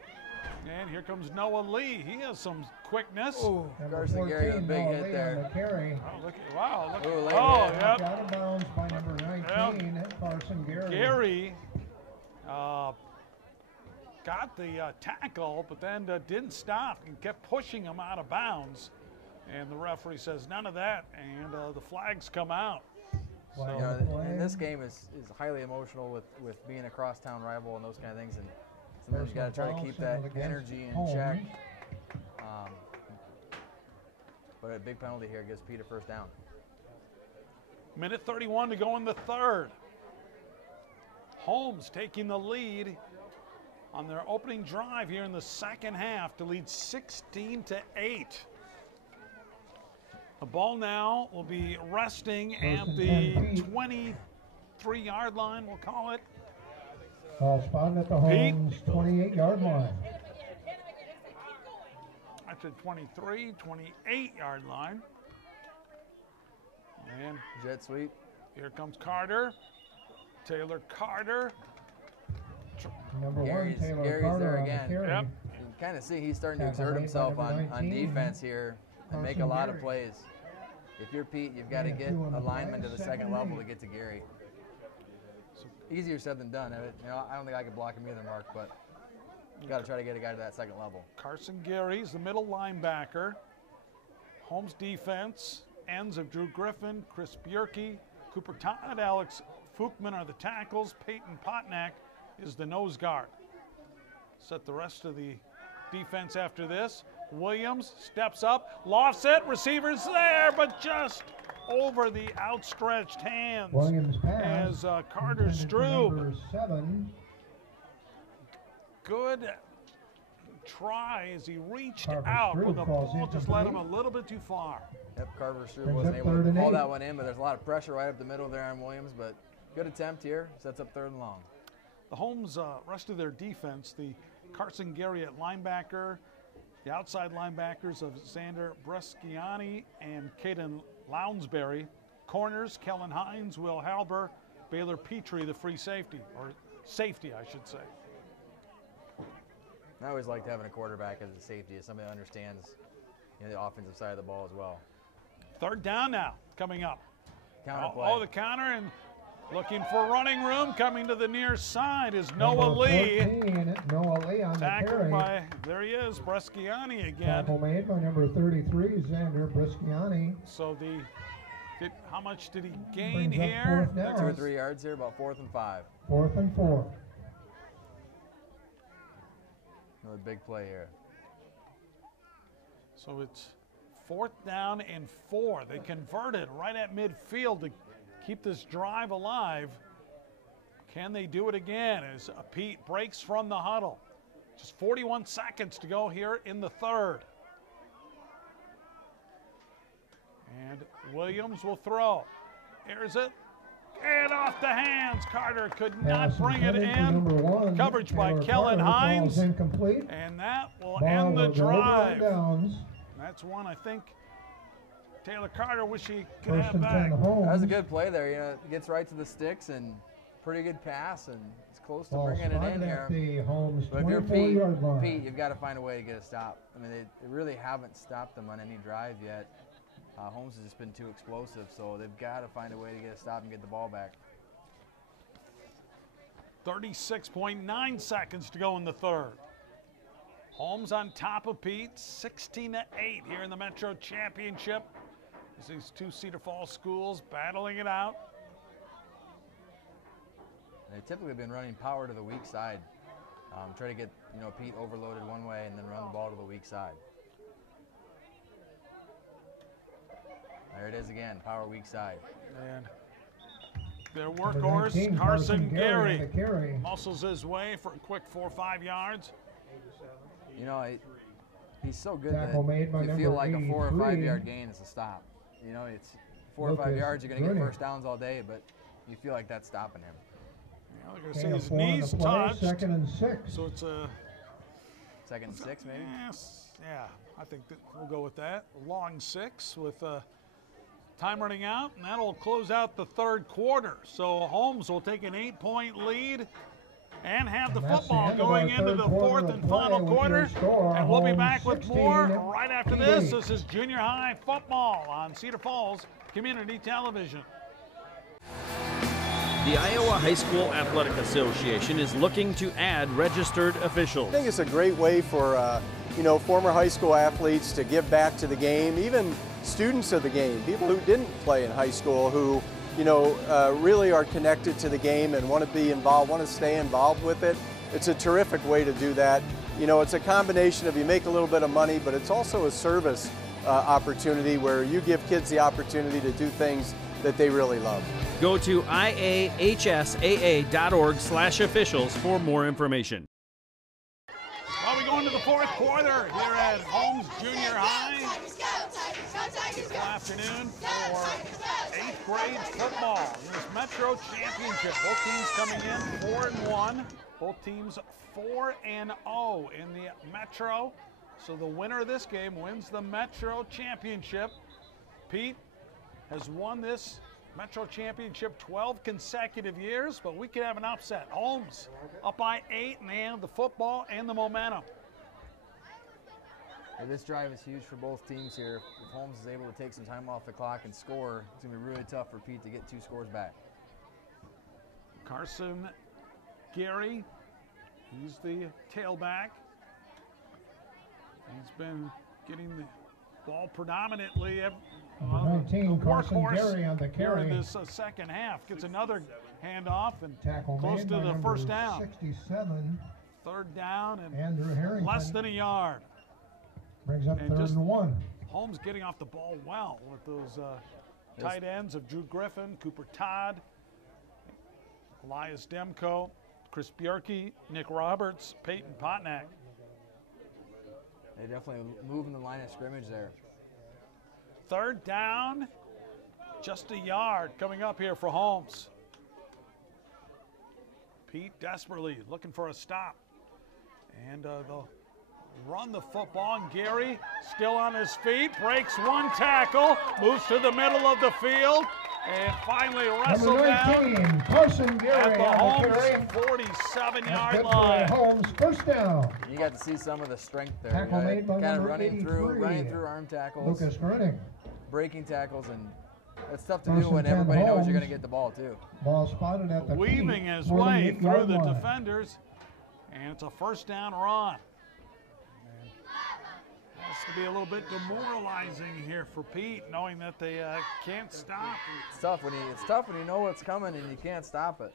and here comes Noah Lee. He has some quickness. Oh, Carson Gary with a big hit there. Oh, look at, wow, look. Ooh, Yep. Out of bounds by number 19, Carson Gary. Gary got the tackle, but then didn't stop and kept pushing him out of bounds. And the referee says none of that, and the flags come out. You know, and this game is highly emotional with being a crosstown rival and those kind of things, and sometimes you got to try to keep that energy in check. But a big penalty here gives Peet a first down. Minute 31 to go in the third. Holmes taking the lead on their opening drive here in the second half to lead 16-8. The ball now will be resting at the 23-yard line, we'll call it. Ball spotted at the Holmes 28-yard line. At the 23, 28-yard line. And jet sweep. Here comes Carter. Taylor Carter. Number Gary's Carter there on again. the carry. Yep. You can kind of see he's starting to exert himself on defense here and make a lot of plays. If you're Peet, you've got to get a lineman to the second level to get to Gary. Easier said than done. You know, I don't think I could block him either, Mark, but you got to try to get a guy to that second level. Carson Gary's the middle linebacker. Holmes defense, ends of Drew Griffin, Chris Bjerke, Cooper Todd, Alex Fuchman are the tackles. Peyton Potnack is the nose guard. Set the rest of the defense after this. Williams steps up, lofts it, receivers there, but just over the outstretched hands. Williams pass. As Carter Strube. Number 7. Good try as he reached Carver out, Strube but the ball falls just led him a incomplete. little bit too far. Yep, Carver Strube Brings wasn't up able 3rd to and pull 8. that one in, but there's a lot of pressure right up the middle there on Williams, but good attempt here. Sets up 3rd and long. The Holmes, rest of their defense, the Carson Gary at linebacker, the outside linebackers of Xander Bresciani and Caden Lounsbury. Corners, Kellen Hines, Will Halber, Baylor Petrie, the free safety, or safety, I should say. I always liked having a quarterback as a safety, as somebody that understands, you know, the offensive side of the ball as well. 3rd down now, coming up. Counter play. Oh, the counter, and looking for running room, coming to the near side is Noah Lee. 14, Noah Lee on the Tackled carry. by, there he is, Bresciani again. Tackle made by number 33, Xander Bresciani. So how much did he gain Brings up here? 4th down. 2 or 3 yards here, about 4th and 5. 4th and 4. Another big play here. So it's 4th down and 4. They converted right at midfield to keep this drive alive. Can they do it again as Peet breaks from the huddle? Just 41 seconds to go here in the third. And Williams will throw. Here's it. And off the hands. Carter could not bring it in. Coverage by Kellen Hines. And that will end the drive. That's one I think Taylor Carter wish he could have back. That was a good play there. You know, gets right to the sticks and pretty good pass, and it's close to bringing it in here. But if you're Peet, you've got to find a way to get a stop. I mean, they really haven't stopped them on any drive yet. Holmes has just been too explosive, so they've got to find a way to get a stop and get the ball back. 36.9 seconds to go in the third. Holmes on top of Peet, 16-8 here in the Metro Championship. As these two Cedar Falls schools battling it out. They've typically been running power to the weak side. Try to get Peet overloaded one way and then run the ball to the weak side. There it is again, power weak side. And their workhorse, Carson Gary, muscles his way for a quick 4 or 5 yards. You know, he's so good that Tackle made by you feel number like a 4 or 5 83. yard gain is a stop. You know, it's 4 or 5 Lucas yards, you're going to get Grunick. first downs all day, but you feel like that's stopping him. Yeah, they're going to Gain say of his 4 on the knees play, touched. 2nd and 6. So it's a 2nd and 6 maybe? yes, yeah. I think that we'll go with that. Long 6 with time running out, and that'll close out the third quarter. So Holmes will take an 8-point lead and have the And that's the football end of going our into third the quarter fourth of and play final with your quarter. score, And we'll be Holmes back with 16, more right after this. Peet 8. This is junior high football on Cedar Falls Community Television. The Iowa High School Athletic Association is looking to add registered officials. I think it's a great way for former high school athletes to give back to the game, even students of the game, people who didn't play in high school who really are connected to the game and want to be involved, want to stay involved with it. It's a terrific way to do that. It's a combination of you make a little bit of money, but it's also a service opportunity where you give kids the opportunity to do things that they really love. Go to iahsaa.org/officials for more information. Well, we go into the fourth quarter here at Holmes Junior High. Good afternoon for 8th grade football in this Metro Championship. Both teams coming in 4-1. Both teams 4-0 in the Metro. So the winner of this game wins the Metro Championship. Peet has won this Metro Championship 12 consecutive years, but we could have an upset. Holmes up by 8, and they have the football and the momentum. Yeah, this drive is huge for both teams here. If Holmes is able to take some time off the clock and score, it's going to be really tough for Peet to get 2 scores back. Carson Gary, he's the tailback. He's been getting the ball predominantly. The 19, Carson workhorse Gary on the here carry. in this second half. Gets another handoff and Tackle close made to by the number first down. 67, Third down and Andrew Harrington. less than a yard. Brings up And 3rd just and 1. Holmes getting off the ball well with those tight ends of Drew Griffin, Cooper Todd, Elias Demko, Chris Bjerke, Nick Roberts, Peyton Potnack. They definitely moving the line of scrimmage there. Third down, just a yard coming up here for Holmes. Peet desperately looking for a stop. And they'll run the football, and Gary still on his feet, breaks one tackle, moves to the middle of the field, and finally wrestled Number down 19, Carson Gary at the on the carry. Holmes 47-yard Good line. play, Holmes, first down. You got to see some of the strength there. Tackle made by kind of number running 83, through arm tackles, Lucas Grunick. breaking tackles, and that's tough to First do when and 10 everybody knows Holmes. you're going to get the ball too. Ball spotted at the Weaving his way through the defenders, and it's a first down run. Has to be a little bit demoralizing here for Peet, knowing that they can't stop. It's tough when you know what's coming and you can't stop it.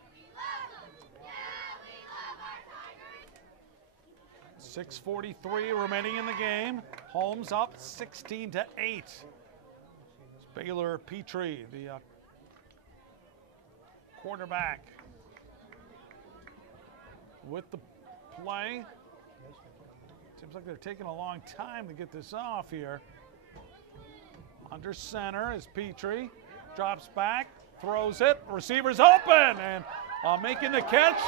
6:43 remaining in the game. Holmes up 16-8. It's Baylor Petrie, the quarterback, with the play. Seems like they're taking a long time to get this off here. Under center is Petrie. Drops back, throws it. Receiver's open, and making the catch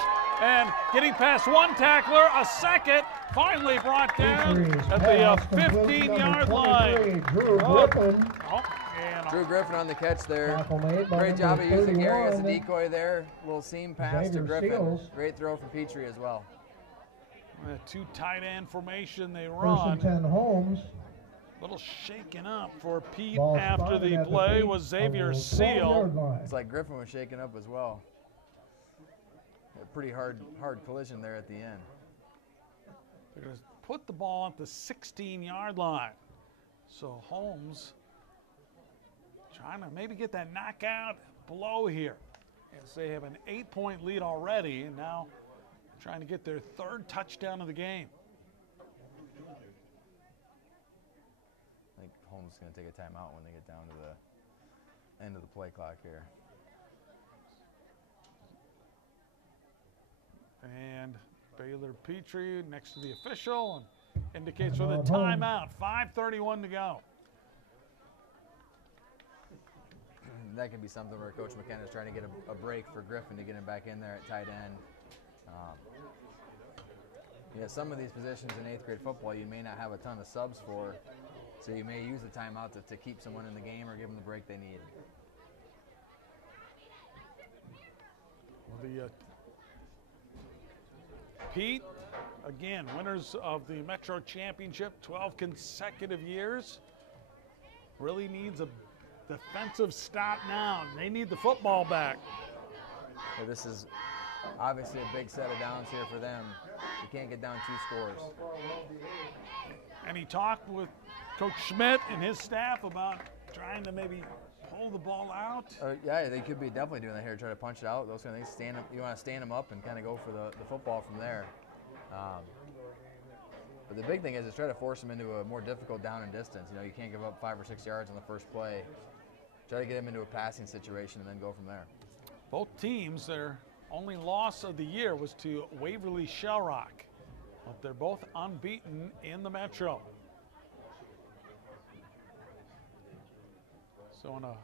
and getting past one tackler. A second, finally brought down at the 15-yard line. Drew Griffin. Drew Griffin on the catch there. Great job of using Gary as a decoy there. Little seam pass to Griffin. Seals. Great throw from Petrie as well. A 2 tight end formation they First run. and 10 Holmes. Little shaken up for Peet Ball after spotted the at the play feet was of Xavier the Seal. 12-yard line. It's like Griffin was shaken up as well. A pretty hard collision there at the end. They're going to put the ball at the 16-yard line. So Holmes trying to maybe get that knockout blow here, as they have an 8-point lead already, and now trying to get their 3rd touchdown of the game. I think Holmes is going to take a timeout when they get down to the end of the play clock here. And Baylor Petrie next to the official, and indicates for the timeout. 5:31 to go. That could be something where Coach McKenna is trying to get a break for Griffin to get him back in there at tight end. Yeah, some of these positions in 8th grade football you may not have a ton of subs for, so you may use the timeout to keep someone in the game or give them the break they need. Well, the Peet, again, winners of the Metro Championship, 12 consecutive years, really needs a defensive stop now. They need the football back. Well, this is obviously a big set of downs here for them. You can't get down 2 scores. And he talked with Coach Schmidt and his staff about trying to maybe pull the ball out. Yeah, they could be definitely doing that here, try to punch it out, those kind of things. Stand up, you want to stand them up and kind of go for the football from there. But the big thing is try to force them into a more difficult down and distance. You know, you can't give up 5 or 6 yards on the first play. Try to get them into a passing situation and then go from there. Both teams, their only loss of the year was to Waverly Shell Rock, but they're both unbeaten in the Metro. So on a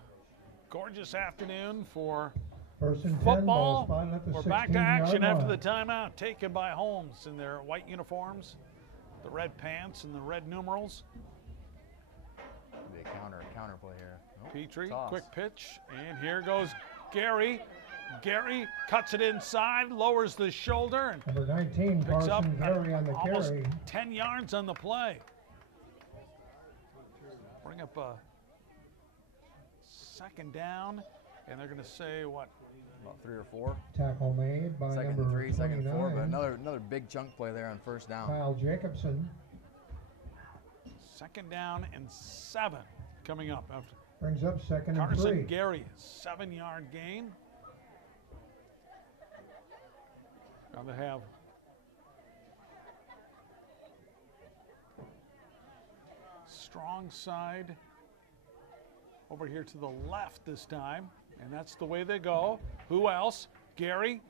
gorgeous afternoon for football, we're back to action after the timeout taken by Holmes in their white uniforms, the red pants and the red numerals. Be a counter play here. Petrie, quick pitch, and here goes Gary. Gary cuts it inside, lowers the shoulder, and number 19, picks up Gary on the almost carry. 10 yards on the play. Bring up a second down, and they're going to say what? About 3 or 4. Tackle made by second number 3, second 4, but 29. another big chunk play there on first down. Kyle Jacobson. Second down and 7 coming up after. Brings up second and Carson 3. Gary, 7-yard gain. Got to have strong side over here to the left this time, and that's the way they go. Who else? Gary.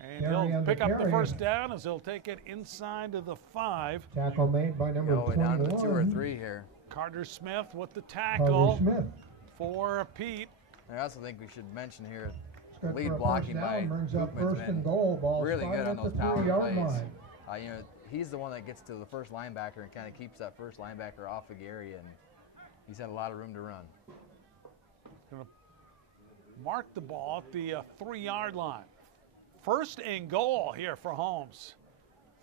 And Gary he'll pick up the carry. first down as he'll take it inside of the 5. Tackle made by number 21. Down to 2 or 3 here. Carter Smith with the tackle Carter Smith. for Peet. I also think we should mention here Good lead for a blocking first by down, brings up Koopman's first been and goal. Ball really good on spotted those at the power 3-yard plays. line. You know, he's the one that gets to the first linebacker and kind of keeps that first linebacker off of Gary, and he's had a lot of room to run. Going to mark the ball at the 3-yard line. First and goal here for Holmes.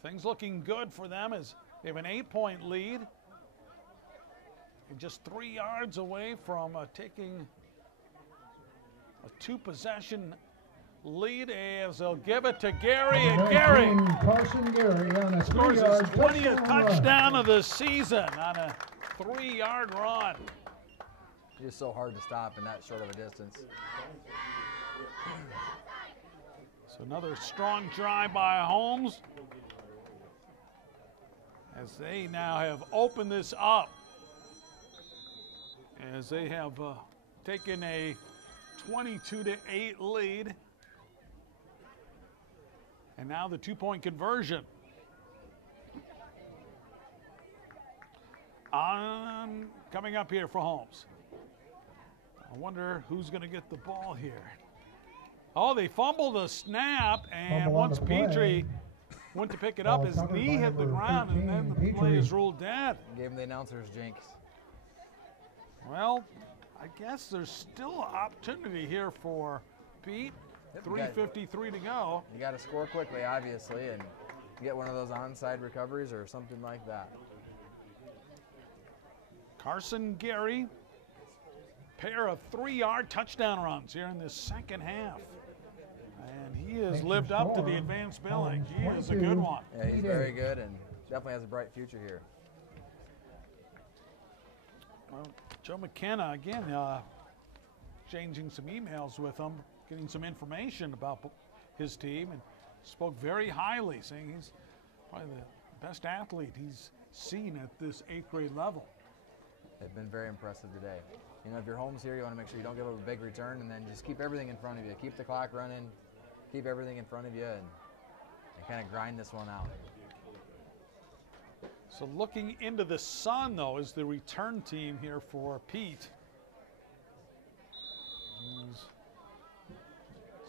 Things looking good for them as they have an 8-point lead. And just 3 yards away from taking a 2-possession lead as they'll give it to Gary. And Gary Carson Gary on a scores his 3-yard 20th touchdown of the season on a 3-yard run. Just so hard to stop in that short of a distance. So another strong drive by Holmes as they now have opened this up, as they have taken a 22-8 lead, and now the 2-point conversion. Coming up here for Holmes. I wonder who's going to get the ball here. Oh, they fumbled the snap, and Fumble on once the play. Petrie went to pick it up, Ball his covered knee by hit the number ground, and then 13, the play Petrie. is ruled dead. Gave him the announcer's jinx. Well, I guess there's still opportunity here for Pete. Yep, 3:53 to go. You got to score quickly, obviously, and get one of those onside recoveries or something like that. Carson Gary, pair of 3-yard touchdown runs here in this second half. And he has lived up to the advanced billing. He is a good one. Yeah, he's very good and definitely has a bright future here. Well, Joe McKenna, again, changing some emails with him, getting some information about his team, and spoke very highly, saying he's probably the best athlete he's seen at this 8th grade level. They've been very impressive today. You know, if you're Holmes here, you want to make sure you don't give up a big return and then just keep everything in front of you. Keep the clock running, keep everything in front of you, and kind of grind this one out. So looking into the sun, though, is the return team here for Peet.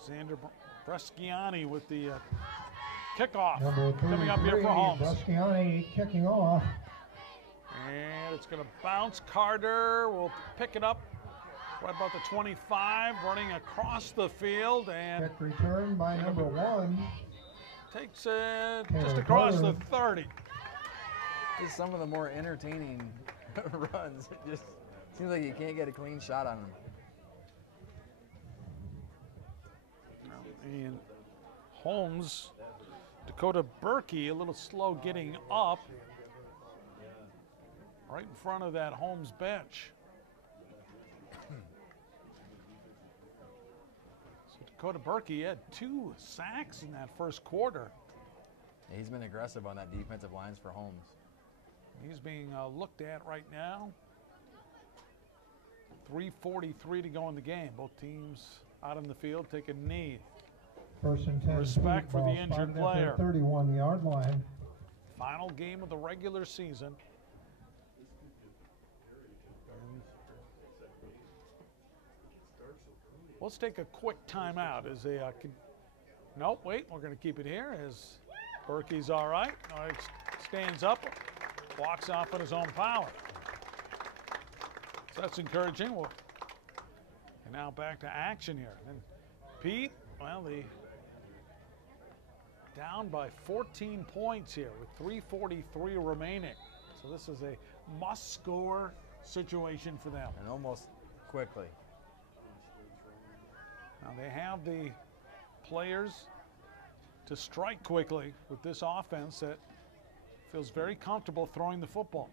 Xander Bresciani with the kickoff coming up here for Holmes. Bresciani kicking off. And it's going to bounce. Carter will pick it up right about the 25, running across the field, and Kick return by number 1. Takes it just across the 30. Just some of the more entertaining runs. It just seems like you can't get a clean shot on them. And Holmes, Dakota Berkey, a little slow getting up right in front of that Holmes bench. So Dakota Berkey had 2 sacks in that first quarter. Yeah, he's been aggressive on that defensive lines for Holmes. He's being looked at right now. 3:43 to go in the game. Both teams out on the field take a knee. First and 10. Respect for the injured player. 31-yard line. Final game of the regular season. Let's take a quick timeout as they nope, wait, we're going to keep it here as Berkey's all right. Stands up, walks off on his own power. So that's encouraging. And now back to action here. And Peet, well, the down by 14 points here with 3:43 remaining. So this is a must-score situation for them. And almost quickly. Now they have the players to strike quickly with this offense that feels very comfortable throwing the football.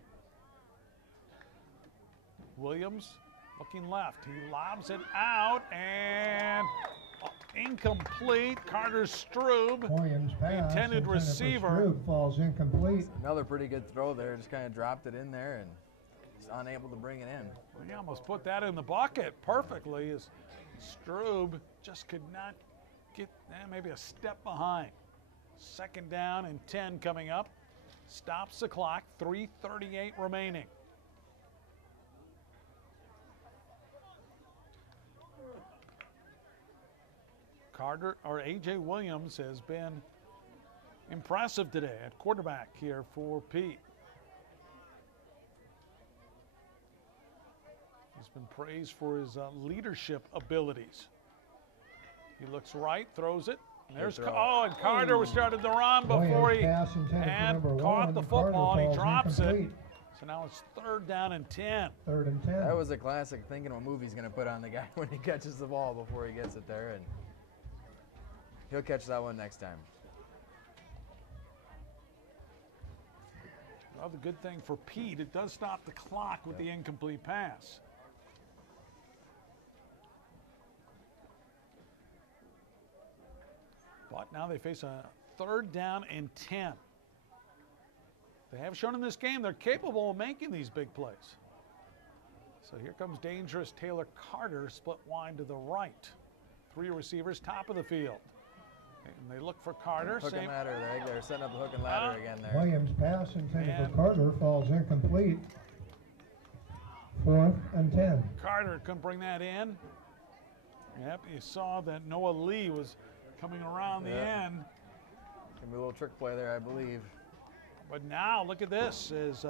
Williams looking left. He lobs it out and incomplete. Carter Strube, Williams pass, intended receiver. Strube falls incomplete. Another pretty good throw there. Just kind of dropped it in there and just unable to bring it in. He almost put that in the bucket perfectly as Strube just could not get maybe a step behind. Second down and 10 coming up. Stops the clock, 3:38 remaining. Carter, or A.J. Williams, has been impressive today at quarterback here for Peet. He's been praised for his leadership abilities. He looks right, throws it. And there's and Carter started the run before he caught the football and he drops it. So now it's 3rd down and 10. 3rd and 10. That was a classic thinking what movie he's going to put on the guy when he catches the ball before he gets it there. And he'll catch that one next time. Well, the good thing for Peet, it does stop the clock with the incomplete pass. But now they face a 3rd down and 10. They have shown in this game they're capable of making these big plays. So here comes dangerous Taylor Carter, split wide to the right. 3 receivers, top of the field. And they look for Carter. Hook and ladder, they're setting up the hook and ladder again there. Williams pass intended for Carter falls incomplete. 4th and 10. Carter couldn't bring that in. Yep, you saw that Noah Lee was coming around the end. Gonna be a little trick play there, I believe. But now look at this as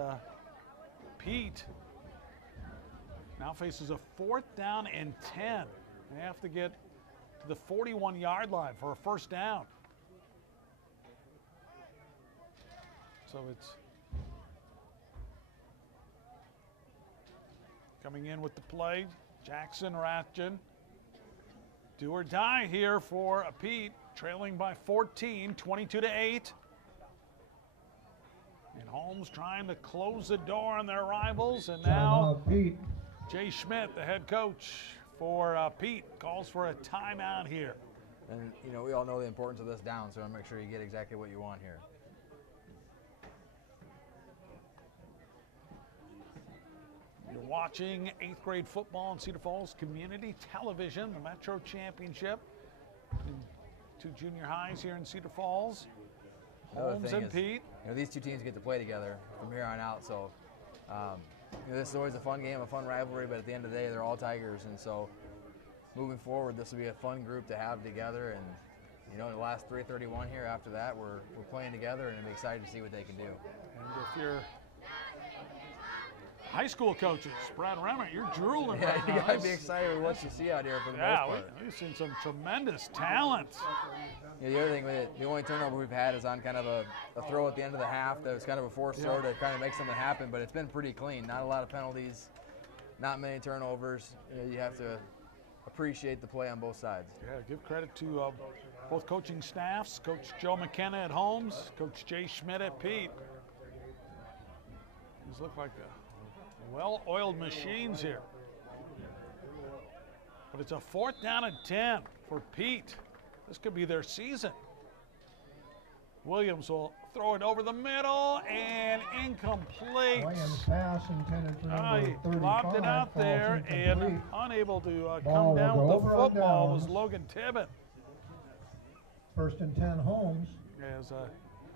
Peet now faces a 4th down and 10. They have to get to the 41-yard line for a 1st down. So it's coming in with the play. Jackson Ratchin. Do or die here for Peet, trailing by 14, 22-8. And Holmes trying to close the door on their rivals. And now Jay Schmidt, the head coach for Peet, calls for a timeout here. And, you know, we all know the importance of this down, so I'll make sure you get exactly what you want here. You're watching 8th grade football in Cedar Falls Community Television, the Metro Championship. 2 junior highs here in Cedar Falls. Holmes and Peet. These two teams get to play together from here on out. So this is always a fun game, a fun rivalry. But at the end of the day, they're all Tigers, and so moving forward, this will be a fun group to have together. And the last 3:31 here. After that, we're playing together, and I'm excited to see what they can do. And if you're high school coaches, Brad Remmert, you're drooling right now. You got to be excited with what you see out here for the most part. We've seen some tremendous talent. The other thing with it, the only turnover we've had is on kind of a throw at the end of the half that was kind of a forced throw to kind of make something happen, but it's been pretty clean. Not a lot of penalties, not many turnovers. You have to appreciate the play on both sides. Yeah, give credit to both coaching staffs, Coach Joe McKenna at Holmes, Coach Jay Schmidt at Peet. These look like well-oiled machines here. But it's a 4th down and 10 for Peet. This could be their season. Williams will throw it over the middle and incomplete. Williams pass intended for number 35. He lobbed it out there and unable to come down with the football was Logan Tibbett. 1st and 10 Holmes.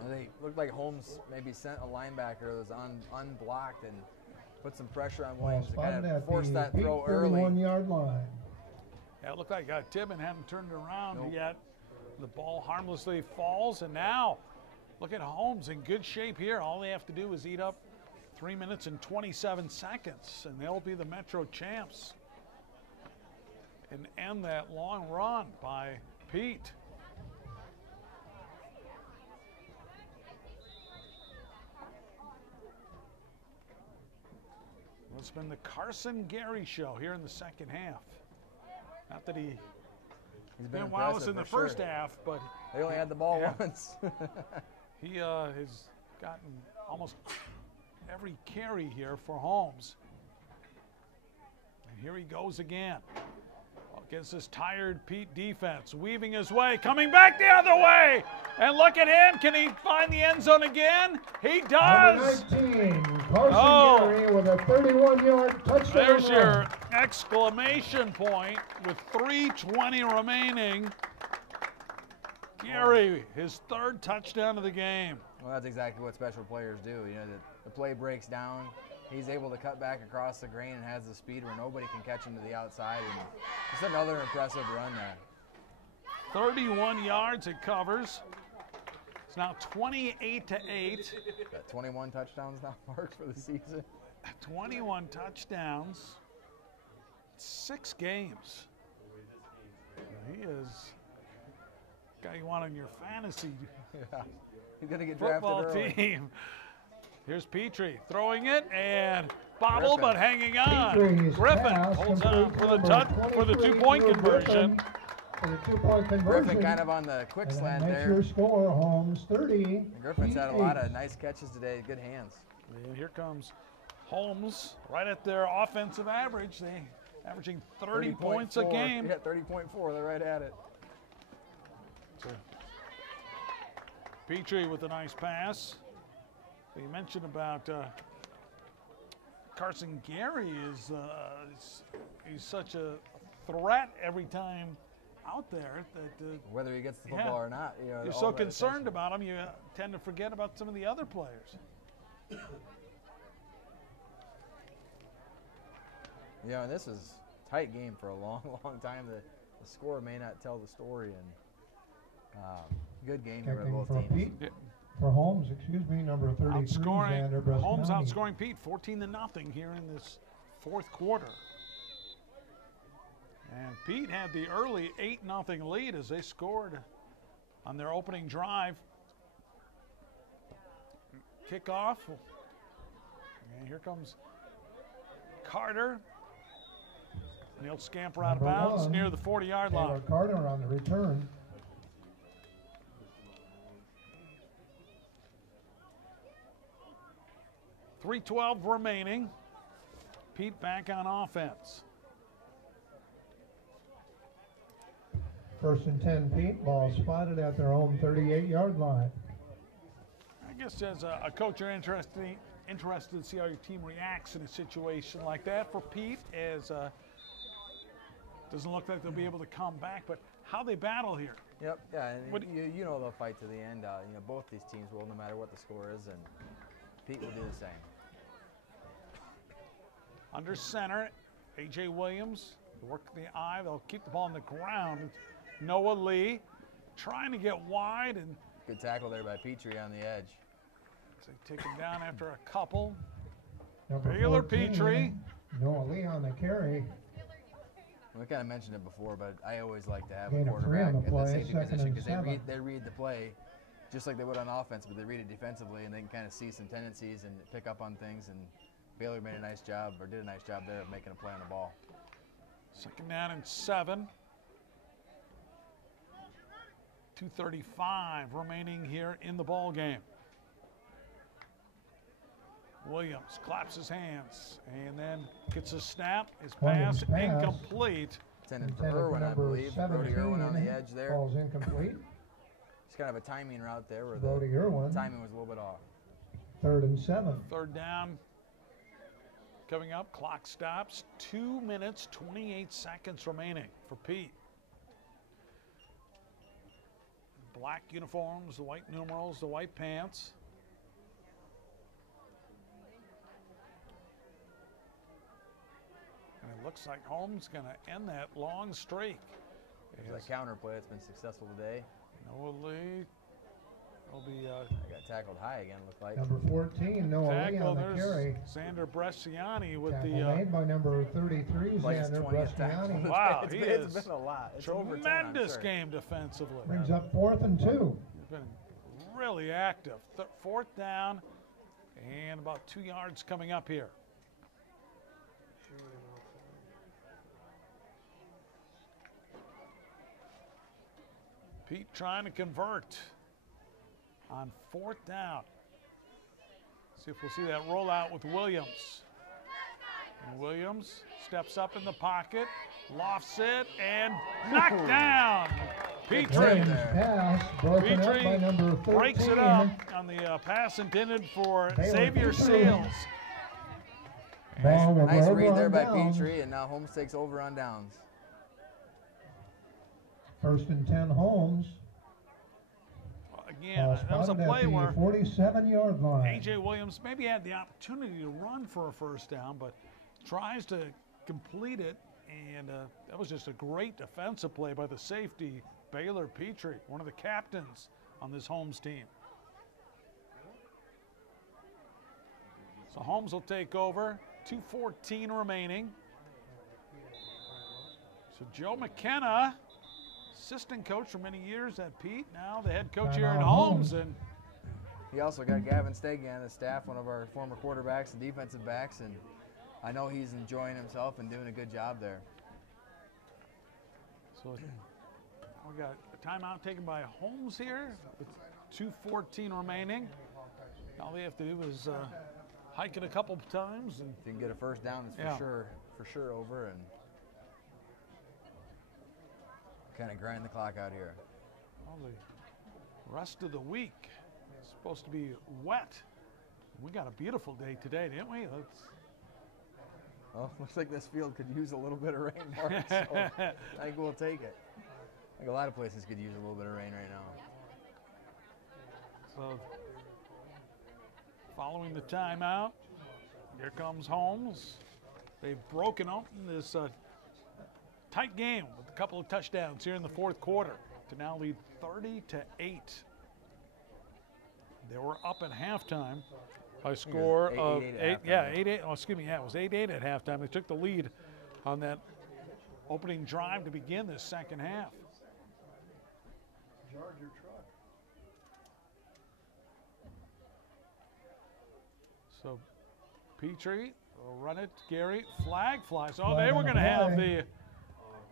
They looked like Holmes maybe sent a linebacker that was unblocked and put some pressure on Williams to kind of force that throw early. 31-yard line. Yeah, it looked like Tibbett hadn't turned it around yet. The ball harmlessly falls, and now look at Holmes in good shape here. All they have to do is eat up 3 minutes and 27 seconds, and they'll be the Metro champs and end that long run by Peet. It's been the Carson Gary show here in the second half. Not that he's been wowous in the first half, but they only had the ball once. He has gotten almost every carry here for Holmes. And here he goes again. Against this tired Peet defense, weaving his way, coming back the other way. And look at him. Can he find the end zone again? He does. Number 19, Carson Gary with a 31-yard touchdown. There's your exclamation point with 3:20 remaining. Gary, his 3rd touchdown of the game. Well, that's exactly what special players do. The play breaks down. He's able to cut back across the grain and has the speed where nobody can catch him to the outside. And just another impressive run there. 31 yards it covers. It's now 28-8. Got 21 touchdowns now marked for the season. 21 touchdowns, 6 games. He is the guy you want on your fantasy He's gonna get football drafted team. Here's Petrie throwing it and bobble, but hanging on. Griffin holds on for the 2-point conversion. Griffin kind of on the quick slant there. Your score, Holmes 30. Griffin's had a lot of nice catches today. Good hands. And here comes Holmes right at their offensive average. They averaging 30 points a game. Yeah, 30.4. They're right at it. So, Petrie with a nice pass. You mentioned about Carson Gary he's such a threat every time out there that whether he gets the football or not, you're so concerned about him, you tend to forget about some of the other players. And this is a tight game for a long, long time. The score may not tell the story, and good game here by both teams. For Holmes, number 33, Holmes outscoring Peet 14-0 here in this 4th quarter. And Peet had the early 8-0 lead as they scored on their opening drive. Kickoff. And here comes Carter. And he'll scamper out of bounds near the 40-yard line. Carter on the return. .312 remaining. Peet back on offense. 1st and 10 Peet, ball spotted at their own 38-yard line. I guess as a coach, you're interested to see how your team reacts in a situation like that. For Peet, as doesn't look like they'll be able to come back, but how they battle here. Yep, yeah, and you know they'll fight to the end. You know, both these teams will, no matter what the score is, and Peet will do the same. Under center, A.J. Williams, work the eye. They'll keep the ball on the ground. It's Noah Lee trying to get wide. And good tackle there by Petrie on the edge. So they take him down after a couple. Number Baylor 14, Petrie. Noah Lee on the carry. We kind of mentioned it before, but I always like to have Gain a of 3 quarterback on the at play, the safety 2nd position and because 7. they read the play just like they would on offense, but they read it defensively and they can kind of see some tendencies and pick up on things. And Baylor made a nice job, or did a nice job there of making a play on the ball. 2nd down and 7. 2:35 remaining here in the ball game. Williams claps his hands and then gets a snap. His pass incomplete. Intended for Irwin, I believe. Brody Irwin on the edge there. Ball's incomplete. It's kind of a timing route there where Brody the Irwin. timing was a little bit off. 3rd and 7. 3rd down coming up. Clock stops. 2 minutes, 28 seconds remaining for Peet. Black uniforms, the white numerals, the white pants. And it looks like Holmes going to end that long streak. There's that counter play that's been successful today. Noah Lee will be. Got tackled high again, looked like. Number 14, Noah Lee on the carry. Xander Bresciani with Tackle the. made by number 33, Xander Bresciani. Wow, it's been a lot. It's over 10, I'm tremendous sure. game defensively. Brings up 4th and 2. He's been really active. 4th down and about 2 yards coming up here. Peet trying to convert on 4th down. See if we'll see that rollout with Williams. And Williams steps up in the pocket, lofts it, and knocked down. Petrie. Petrie breaks it up on the pass intended for Xavier Seals. Nice read there by Petrie, and now Holmes takes over on downs. 1st and 10, Holmes. Again, that was a play where 47-yard line. A.J. Williams maybe had the opportunity to run for a 1st down, but tries to complete it, and that was just a great defensive play by the safety, Baylor Petrie, one of the captains on this Holmes team. So Holmes will take over, 2:14 remaining. So Joe McKenna, assistant coach for many years at Peet, now the head coach here in Holmes. And he also got Gavin Stegen on the staff, one of our former quarterbacks and defensive backs, and I know he's enjoying himself and doing a good job there. So we got a timeout taken by Holmes here with 2:14 remaining. All they have to do is hike it a couple times, and if you can get a 1st down, it's for sure over, and kind of grind the clock out here. Well, the rest of the week is supposed to be wet. We got a beautiful day today, didn't we? Well, looks like this field could use a little bit of rain, Mark, so I think we'll take it. I think a lot of places could use a little bit of rain right now. So, following the timeout, here comes Holmes. They've broken open this tight game with a couple of touchdowns here in the 4th quarter to now lead 30-8. They were up at halftime by a score of 8. Yeah, 8-8. Oh, excuse me. Yeah, it was 8-8 at halftime. They took the lead on that opening drive to begin this 2nd half. So Petrie will run it. Gary, flag flies. Oh, they were going to have the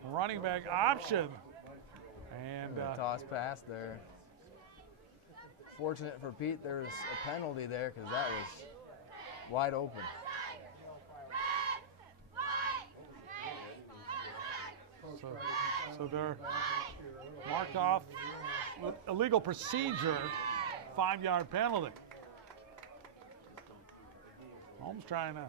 running back option. And toss pass there. Fortunate for Peet, there was a penalty there because that was wide open. So they're marked off with illegal procedure, 5-yard penalty. Holmes trying to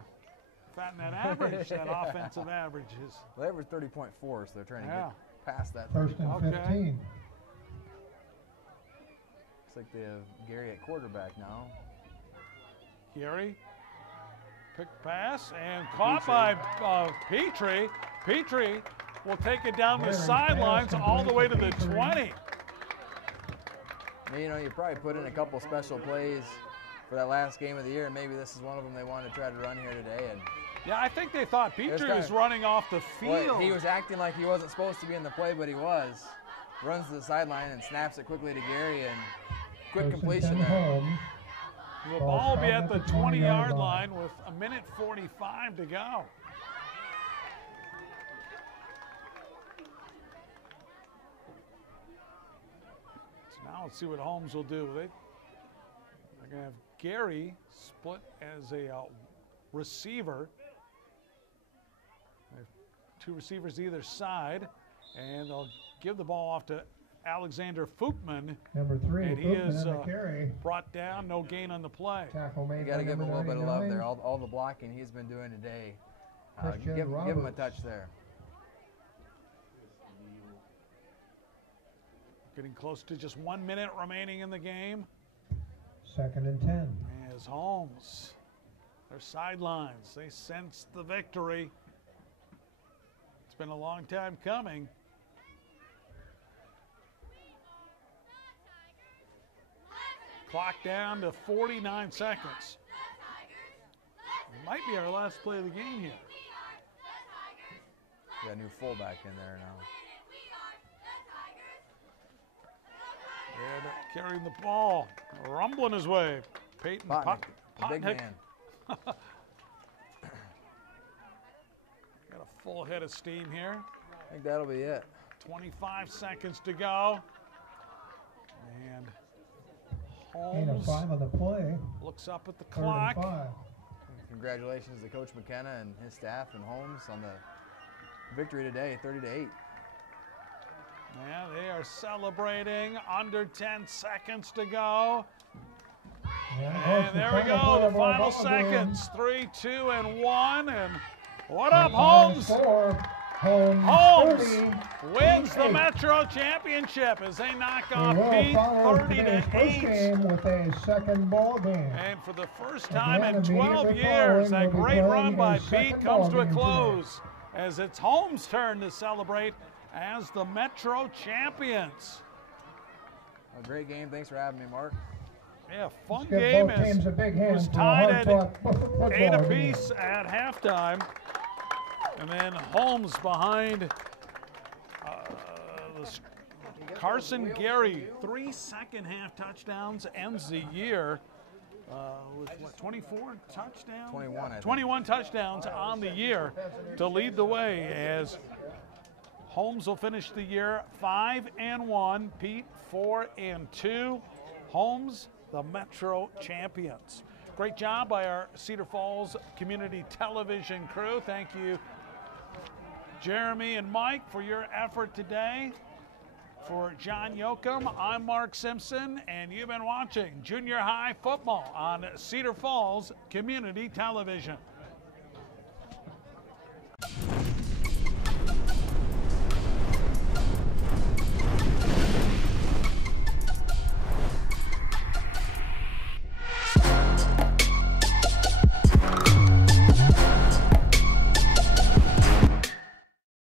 fatten that average, that offensive average. Well, they average 30.4, so they're trying to past that. First and 15. Looks like they have Gary at quarterback now. Gary, pick pass, and caught by Petrie. Petrie will take it down the sidelines all the way to the 20. You know, you probably put in a couple special plays for that last game of the year, and maybe this is one of them they wanted to try to run here today. And yeah, I think they thought Petrie was running off the field. Well, he was acting like he wasn't supposed to be in the play, but he was. Runs to the sideline and snaps it quickly to Gary, and quick completion there. The ball will be at the 20-yard line with 1:45 to go. So now let's see what Holmes will do. They're going to have Gary split as a receiver. They have two receivers either side, and they'll give the ball off to Alexander Foopman. Number 3, and he is brought down, no gain on the play. You got to give him a little bit of love there. All the blocking he's been doing today. Give him a touch there. Getting close to just 1 minute remaining in the game. Second and 10. As Holmes, their sidelines, they sense the victory. It's been a long time coming. Clock down to 49 seconds. It might be our last play of the game here. Got a new fullback in there now. And carrying the ball, rumbling his way. Peyton Potnick, big man. Got a full head of steam here. I think that'll be it. 25 seconds to go. And Holmes 8 of 5 on the play. Looks up at the clock. Congratulations to Coach McKenna and his staff and Holmes on the victory today, 30-8. Yeah, they are celebrating. Under 10 seconds to go. And there we go, the final seconds. 3, 2, and 1. And what up, Holmes? Holmes wins the Metro Championship as they knock off Peet 30-8. With a second ball game. And for the first time in 12 years, that great run by Peet comes to a close as it's Holmes' turn to celebrate as the Metro champions. A great game. Thanks for having me, Mark. Yeah, fun game. It was tied at 8 apiece at halftime. And then Holmes behind Carson Gary. 3 second-half touchdowns, ends the year with what, 24 touchdowns? 21, I think. 21 touchdowns on the year to lead the way as Holmes will finish the year 5-1, Peet 4-2. Holmes, the Metro champions. Great job by our Cedar Falls Community Television crew. Thank you, Jeremy and Mike, for your effort today. For John Yoakum, I'm Mark Simpson, and you've been watching Junior High Football on Cedar Falls Community Television.